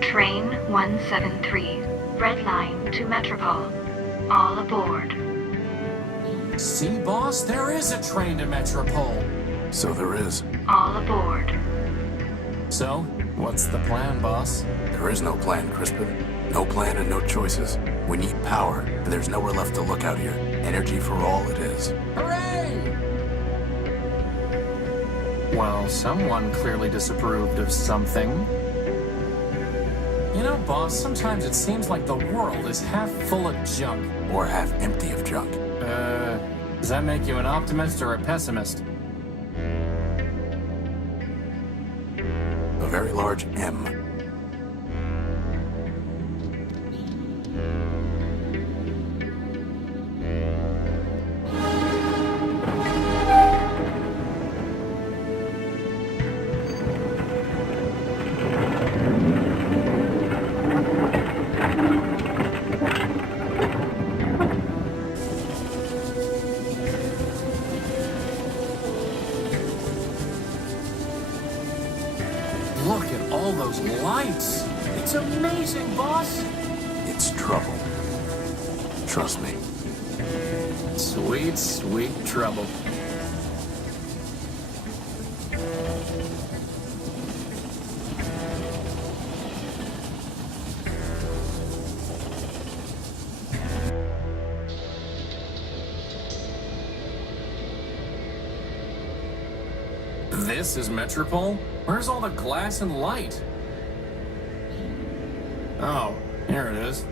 Train 173, Red Line to Metropole. All aboard. See, boss, there is a train to Metropole. So there is. All aboard. So, what's the plan, boss? There is no plan, Crispin. No plan and no choices. We need power, and there's nowhere left to look out here. Energy for all it is. Hooray! Well, someone clearly disapproved of something. You know, boss, sometimes it seems like the world is half full of junk. Or half empty of junk. Does that make you an optimist or a pessimist? A very large M. Look at all those lights. It's amazing, boss. It's trouble. Trust me. Sweet, sweet trouble. This is Metropole? Where's all the glass and light? Oh, here it is.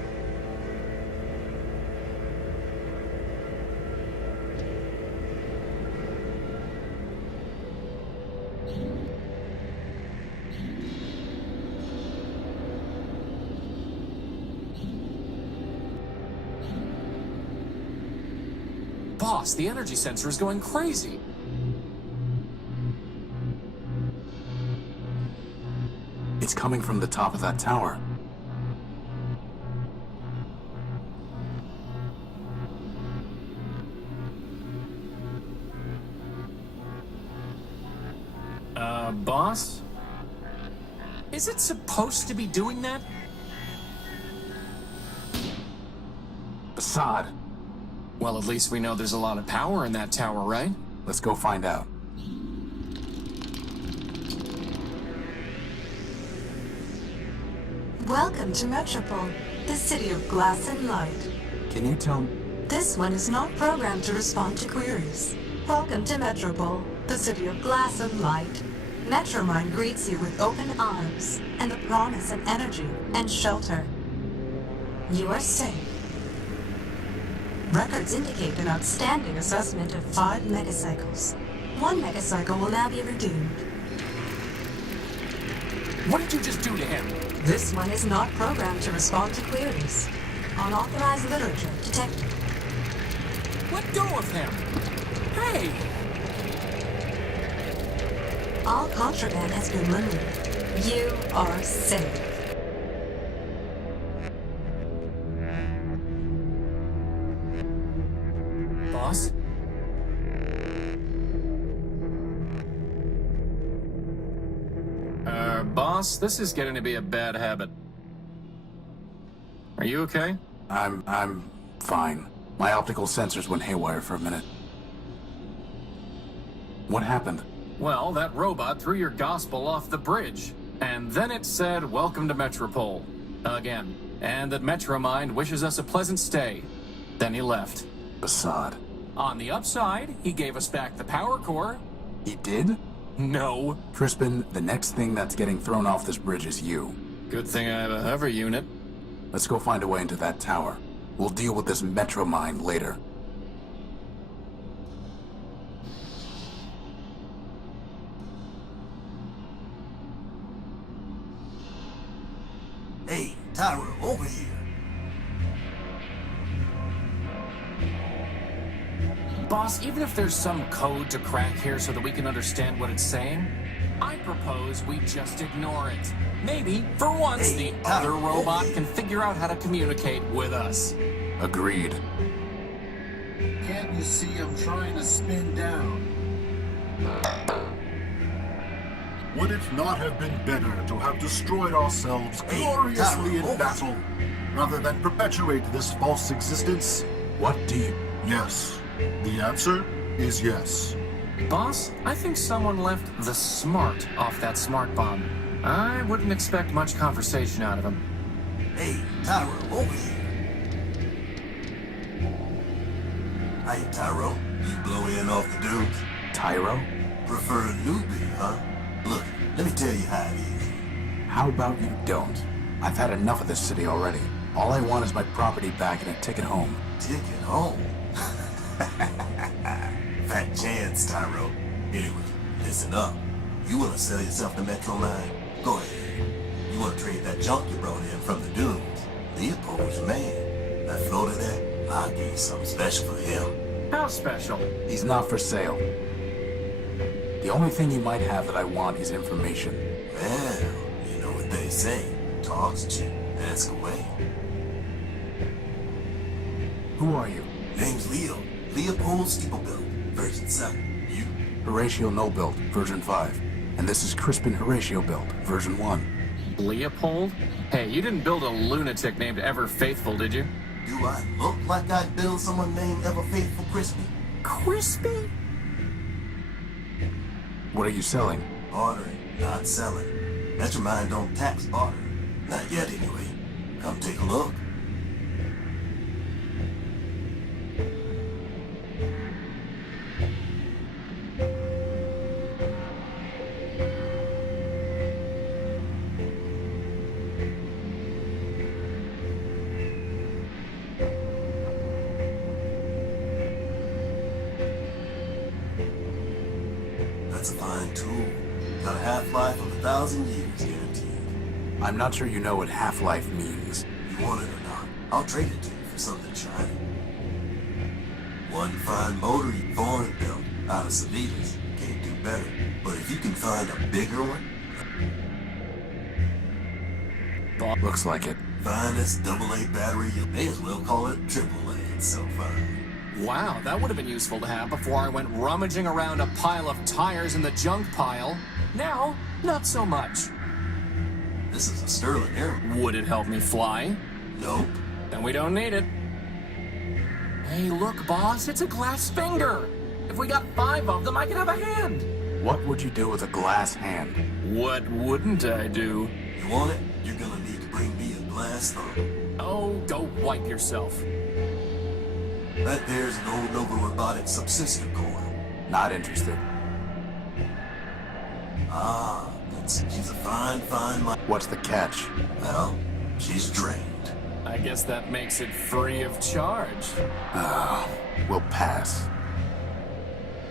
Boss, the energy sensor is going crazy. It's coming from the top of that tower. Boss? Is it supposed to be doing that? Assad, Well, at least we know there's a lot of power in that tower, right? let's go find out. Welcome to Metropole, the city of glass and light. Can you tell me? This one is not programmed to respond to queries. Welcome to Metropole, the city of glass and light. Metromind greets you with open arms and the promise of energy and shelter. You are safe. Records indicate an outstanding assessment of 5 megacycles. 1 megacycle will now be redeemed. What did you just do to him? This one is not programmed to respond to queries. Unauthorized literature detected. Let go of him! Hey! All contraband has been removed. You are safe. Boss? Boss, this is getting to be a bad habit. Are you okay? I'm fine. My optical sensors went haywire for a minute. What happened? Well, that robot threw your gospel off the bridge. And then it said, "Welcome to Metropole." Again. And that Metromind wishes us a pleasant stay. Then he left. Assad. On the upside, he gave us back the power core. He did? No. Crispin, the next thing that's getting thrown off this bridge is you. Good thing I have a hover unit. Let's go find a way into that tower. We'll deal with this Metromind later. Hey, Tyra, over here. Boss, even if there's some code to crack here so that we can understand what it's saying, I propose we just ignore it. Maybe, for once, Hey, the other Tyra, robot okay. can figure out how to communicate with us. Agreed. Can't you see I'm trying to spin down? Would it not have been better to have destroyed ourselves Hey, gloriously in Tyra, battle, rather than perpetuate this false existence? What do you... Yes. The answer is yes. Boss, I think someone left the smart off that smart bomb. I wouldn't expect much conversation out of him. Hey, Tyra, over here. Hey, Tyro, you blow in off the dudes? Tyro? Prefer a newbie, huh? Look, let me tell you how it is. How about you don't? I've had enough of this city already. All I want is my property back and a ticket home. Ticket home. Fat chance, Tyro. Anyway, listen up. You want to sell yourself to Metromind? Go ahead. You want to trade that junk you brought in from the dunes? Leopold's your man. That floater there, I'll give you something special for him. How special? He's not for sale. The only thing you might have that I want is information. Well, you know what they say. Talk's cheap. Ask away. Who are you? Name's Leo. Leopold Steeplebuilt, version 7. You? Horatio No Built, version 5. And this is Crispin Horatio Built, version 1. Leopold? Hey, you didn't build a lunatic named Ever Faithful, did you? Do I look like I'd build someone named Ever Faithful Crispy? Crispy? What are you selling? Bartering, not selling. Metromine don't tax barter. Not yet, anyway. Come take a look. That's a fine tool. Got a half-life of 1,000 years guaranteed. I'm not sure you know what half-life means. You want it or not, I'll trade it to you for something shiny. One fine motor you foreign built out of Savitas. Can't do better. But if you can find a bigger one, Looks like it. finest AA battery, you may as well call it AAA. It's so fine. Wow, that would have been useful to have before I went rummaging around a pile of tires in the junk pile. Now, not so much. This is a sterling air. Would it help me fly? Nope. Then we don't need it. Hey, look, boss, it's a glass finger. If we got 5 of them, I could have a hand. What would you do with a glass hand? What wouldn't I do? You want it? You're gonna need to bring me a glass thumb. Oh, go wipe yourself. That there's an old Nova Robotics subsystem coil. Not interested. Ah, she's a fine What's the catch? Well, she's drained. I guess that makes it free of charge. We'll pass.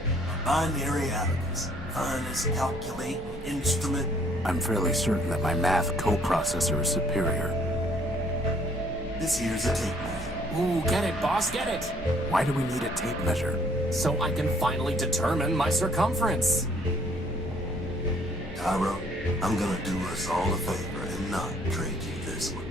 A binary abacus. Finest calculating instrument. I'm fairly certain that my math coprocessor is superior. This here's a tape measure. Ooh, get it, boss, get it. Why do we need a tape measure? So I can finally determine my circumference. Tyro, I'm gonna do us all a favor and not trade you this one.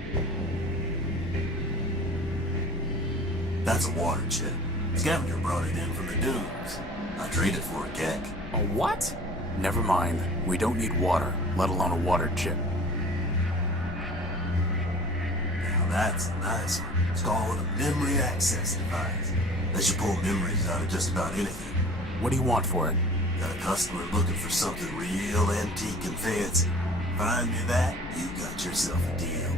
That's a water chip. Scavenger brought it in from the dunes. I traded for a keg. A what? Never mind. We don't need water, let alone a water chip. Now that's a nice one. It's called a memory access device. Lets you pull memories out of just about anything. What do you want for it? Got a customer looking for something real antique and fancy. Find me that, you got yourself a deal.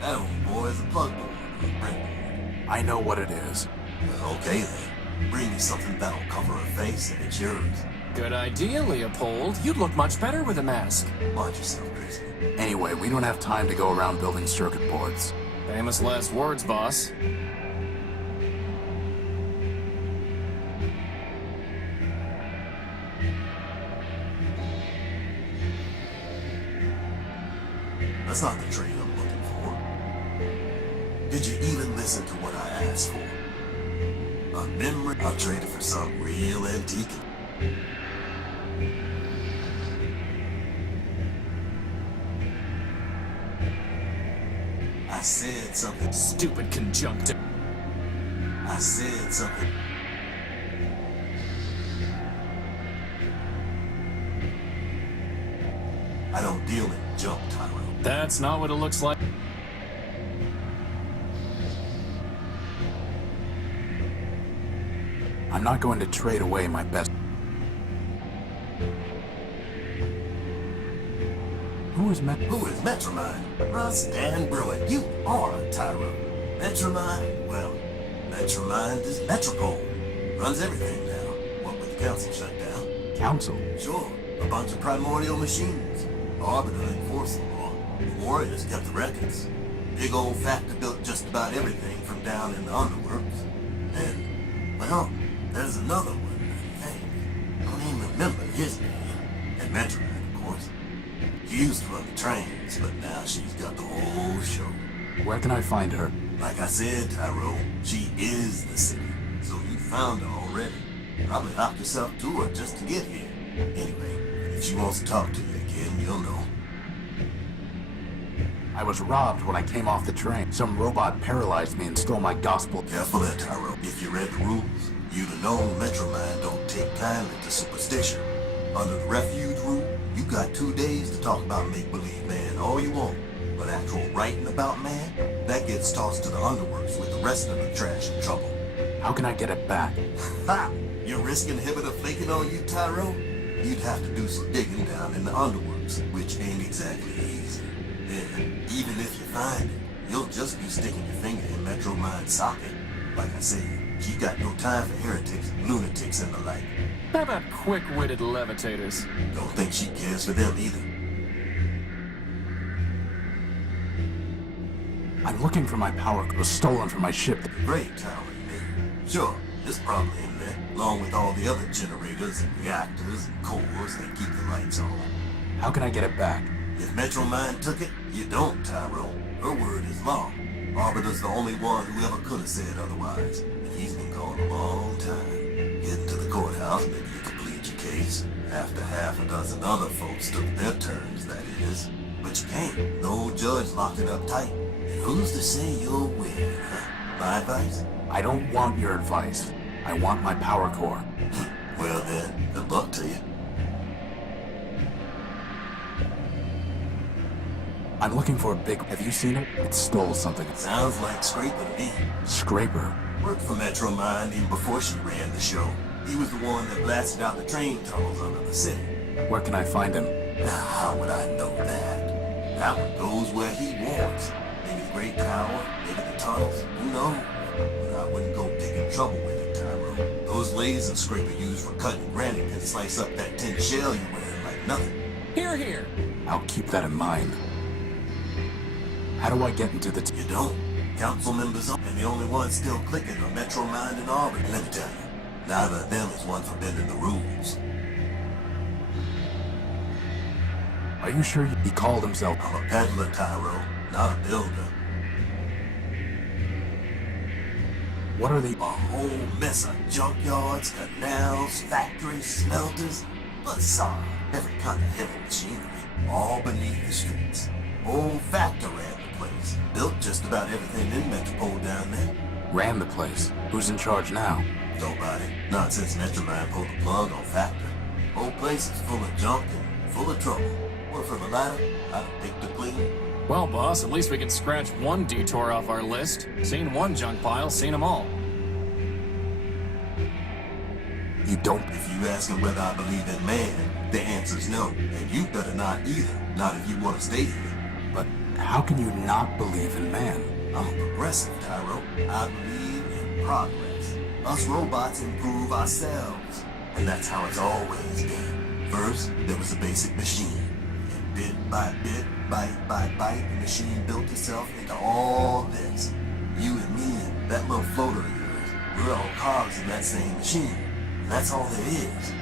That old boy is a plug board or a printboard. I know what it is. Well, okay then. Bring me something that'll cover her face and it's yours. Good idea, Leopold. You'd look much better with a mask. Watch yourself, Christy. Anyway, we don't have time to go around building circuit boards. Famous last words, boss. That's not the trade I'm looking for. Did you even listen to what I asked for? A memory? I'll trade it for something real antique. I said something. Stupid conjunctive. I said something. I don't deal in junk, Tyro. That's not what it looks like. I'm not going to trade away my best. Who is Metromine? Russ Dan Bruin, you are a Tyro. Metromine? Well, Metromine is Metropole. Runs everything now. What with the council shut down? Council? Sure, a bunch of primordial machines. Arbiter enforced the law. The Warriors kept the records. Big old factory built just about everything from down in the underworks. And, well, there's another one, I think. I don't even remember his name. And Metromine, of course. She used to run the trains, but now she's got the whole show. Where can I find her? Like I said, Tyro, she is the city. So you found her already. Probably hopped yourself to her just to get here. Anyway, if she wants to talk to you again, you'll know. I was robbed when I came off the train. Some robot paralyzed me and stole my gospel. Careful there, Tyro. If you read the rules, you'd have known Metromine don't take kindly to superstition. Under the refuge rule, you got 2 days to talk about make-believe man all you want. But actual writing about man, that gets tossed to the underworks with the rest of the trash in trouble. How can I get it back? Ha! You're risking inhibitor flaking on you, Tyro? You'd have to do some digging down in the underworks, which ain't exactly easy. Then, even if you find it, you'll just be sticking your finger in Metro Mind's socket. Like I said, she got no time for heretics, lunatics, and the like. How about quick-witted levitators? Don't think she cares for them either. I'm looking for my power. It was stolen from my ship. Great tower, you mean? Sure, it's probably in there, along with all the other generators and reactors and cores that keep the lights on. How can I get it back? If Metro Mind took it, you don't, Tyro. Her word is law. Arbiter's the only one who ever could have said otherwise, and he's been gone a long time. Getting to the courthouse, maybe you could plead your case, after half a dozen other folks took their turns, that is. But you can't. The old judge locked it up tight. And who's to say you'll win, huh? My advice? I don't want your advice. I want my power core. Well then, good luck to you. I'm looking for a big... Have you seen it? It stole something. Sounds like Scraper to me. Scraper? Worked for Metro Mind even before she ran the show. He was the one that blasted out the train tunnels under the city. Where can I find him? Now, how would I know that? That one goes where he wants. Maybe the Great Tower, maybe the tunnels, who knows? But I wouldn't go picking trouble with it, Tyro. Those lasers Scraper used for cutting granite can slice up that tin shell you're wearing like nothing. Here, here. I'll keep that in mind. How do I get into the... You don't. Council members are, and the only ones still clicking are Metro Mind and Aubrey. Let me tell you, neither of them is one for bending the rules. Are you sure he called himself? I'm a peddler, Tyro, not a builder. What are they? A whole mess of junkyards, canals, factories, smelters, facade, every kind of heavy machinery, all beneath the streets. Old factory ran the place. Built just about everything in Metropole down there. Ran the place. Who's in charge now? Nobody. Not since Metromine pulled the plug on Factor. Whole place is full of junk and full of trouble. Were for the latter, I'd have picked the clean. Well, boss, at least we can scratch one detour off our list. Seen one junk pile, seen them all. You don't... If you asking whether I believe in man, the answer's no. And you better not either. Not if you want to stay here. But how can you not believe in man? I'm a progressive, Tyro. I believe in progress. Us robots improve ourselves. And that's how it's always been. First, there was a basic machine. And bit by bit, bite by bite, the machine built itself into all this. You and me and that little floater of yours, we're all cogs in that same machine. And that's all there is.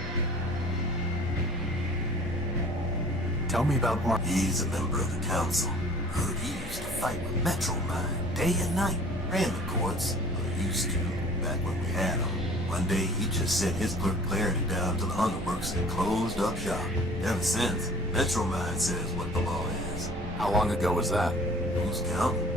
Tell me about Mark. He's a member of the council. Heard he used to fight with Metro Mind day and night. Ran the courts, or used to, back when we had him. One day he just sent his clerk Clarity down to the underworks and closed up shop. Ever since, Metro Mind says what the law is. How long ago was that? Who's counting?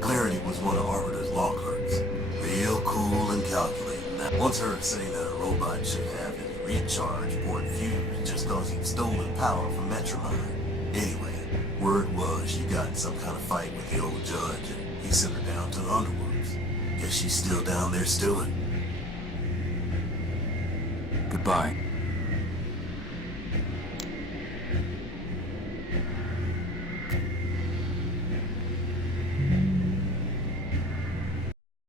Clarity was one of Arbiter's law clerks. Real cool and calculating. I once heard say that a robot should have his recharge port fused just cause he'd stolen power from Metro Mind. Anyway, word was she got in some kind of fight with the old judge and he sent her down to the underworks. Guess she's still down there stewing. Goodbye.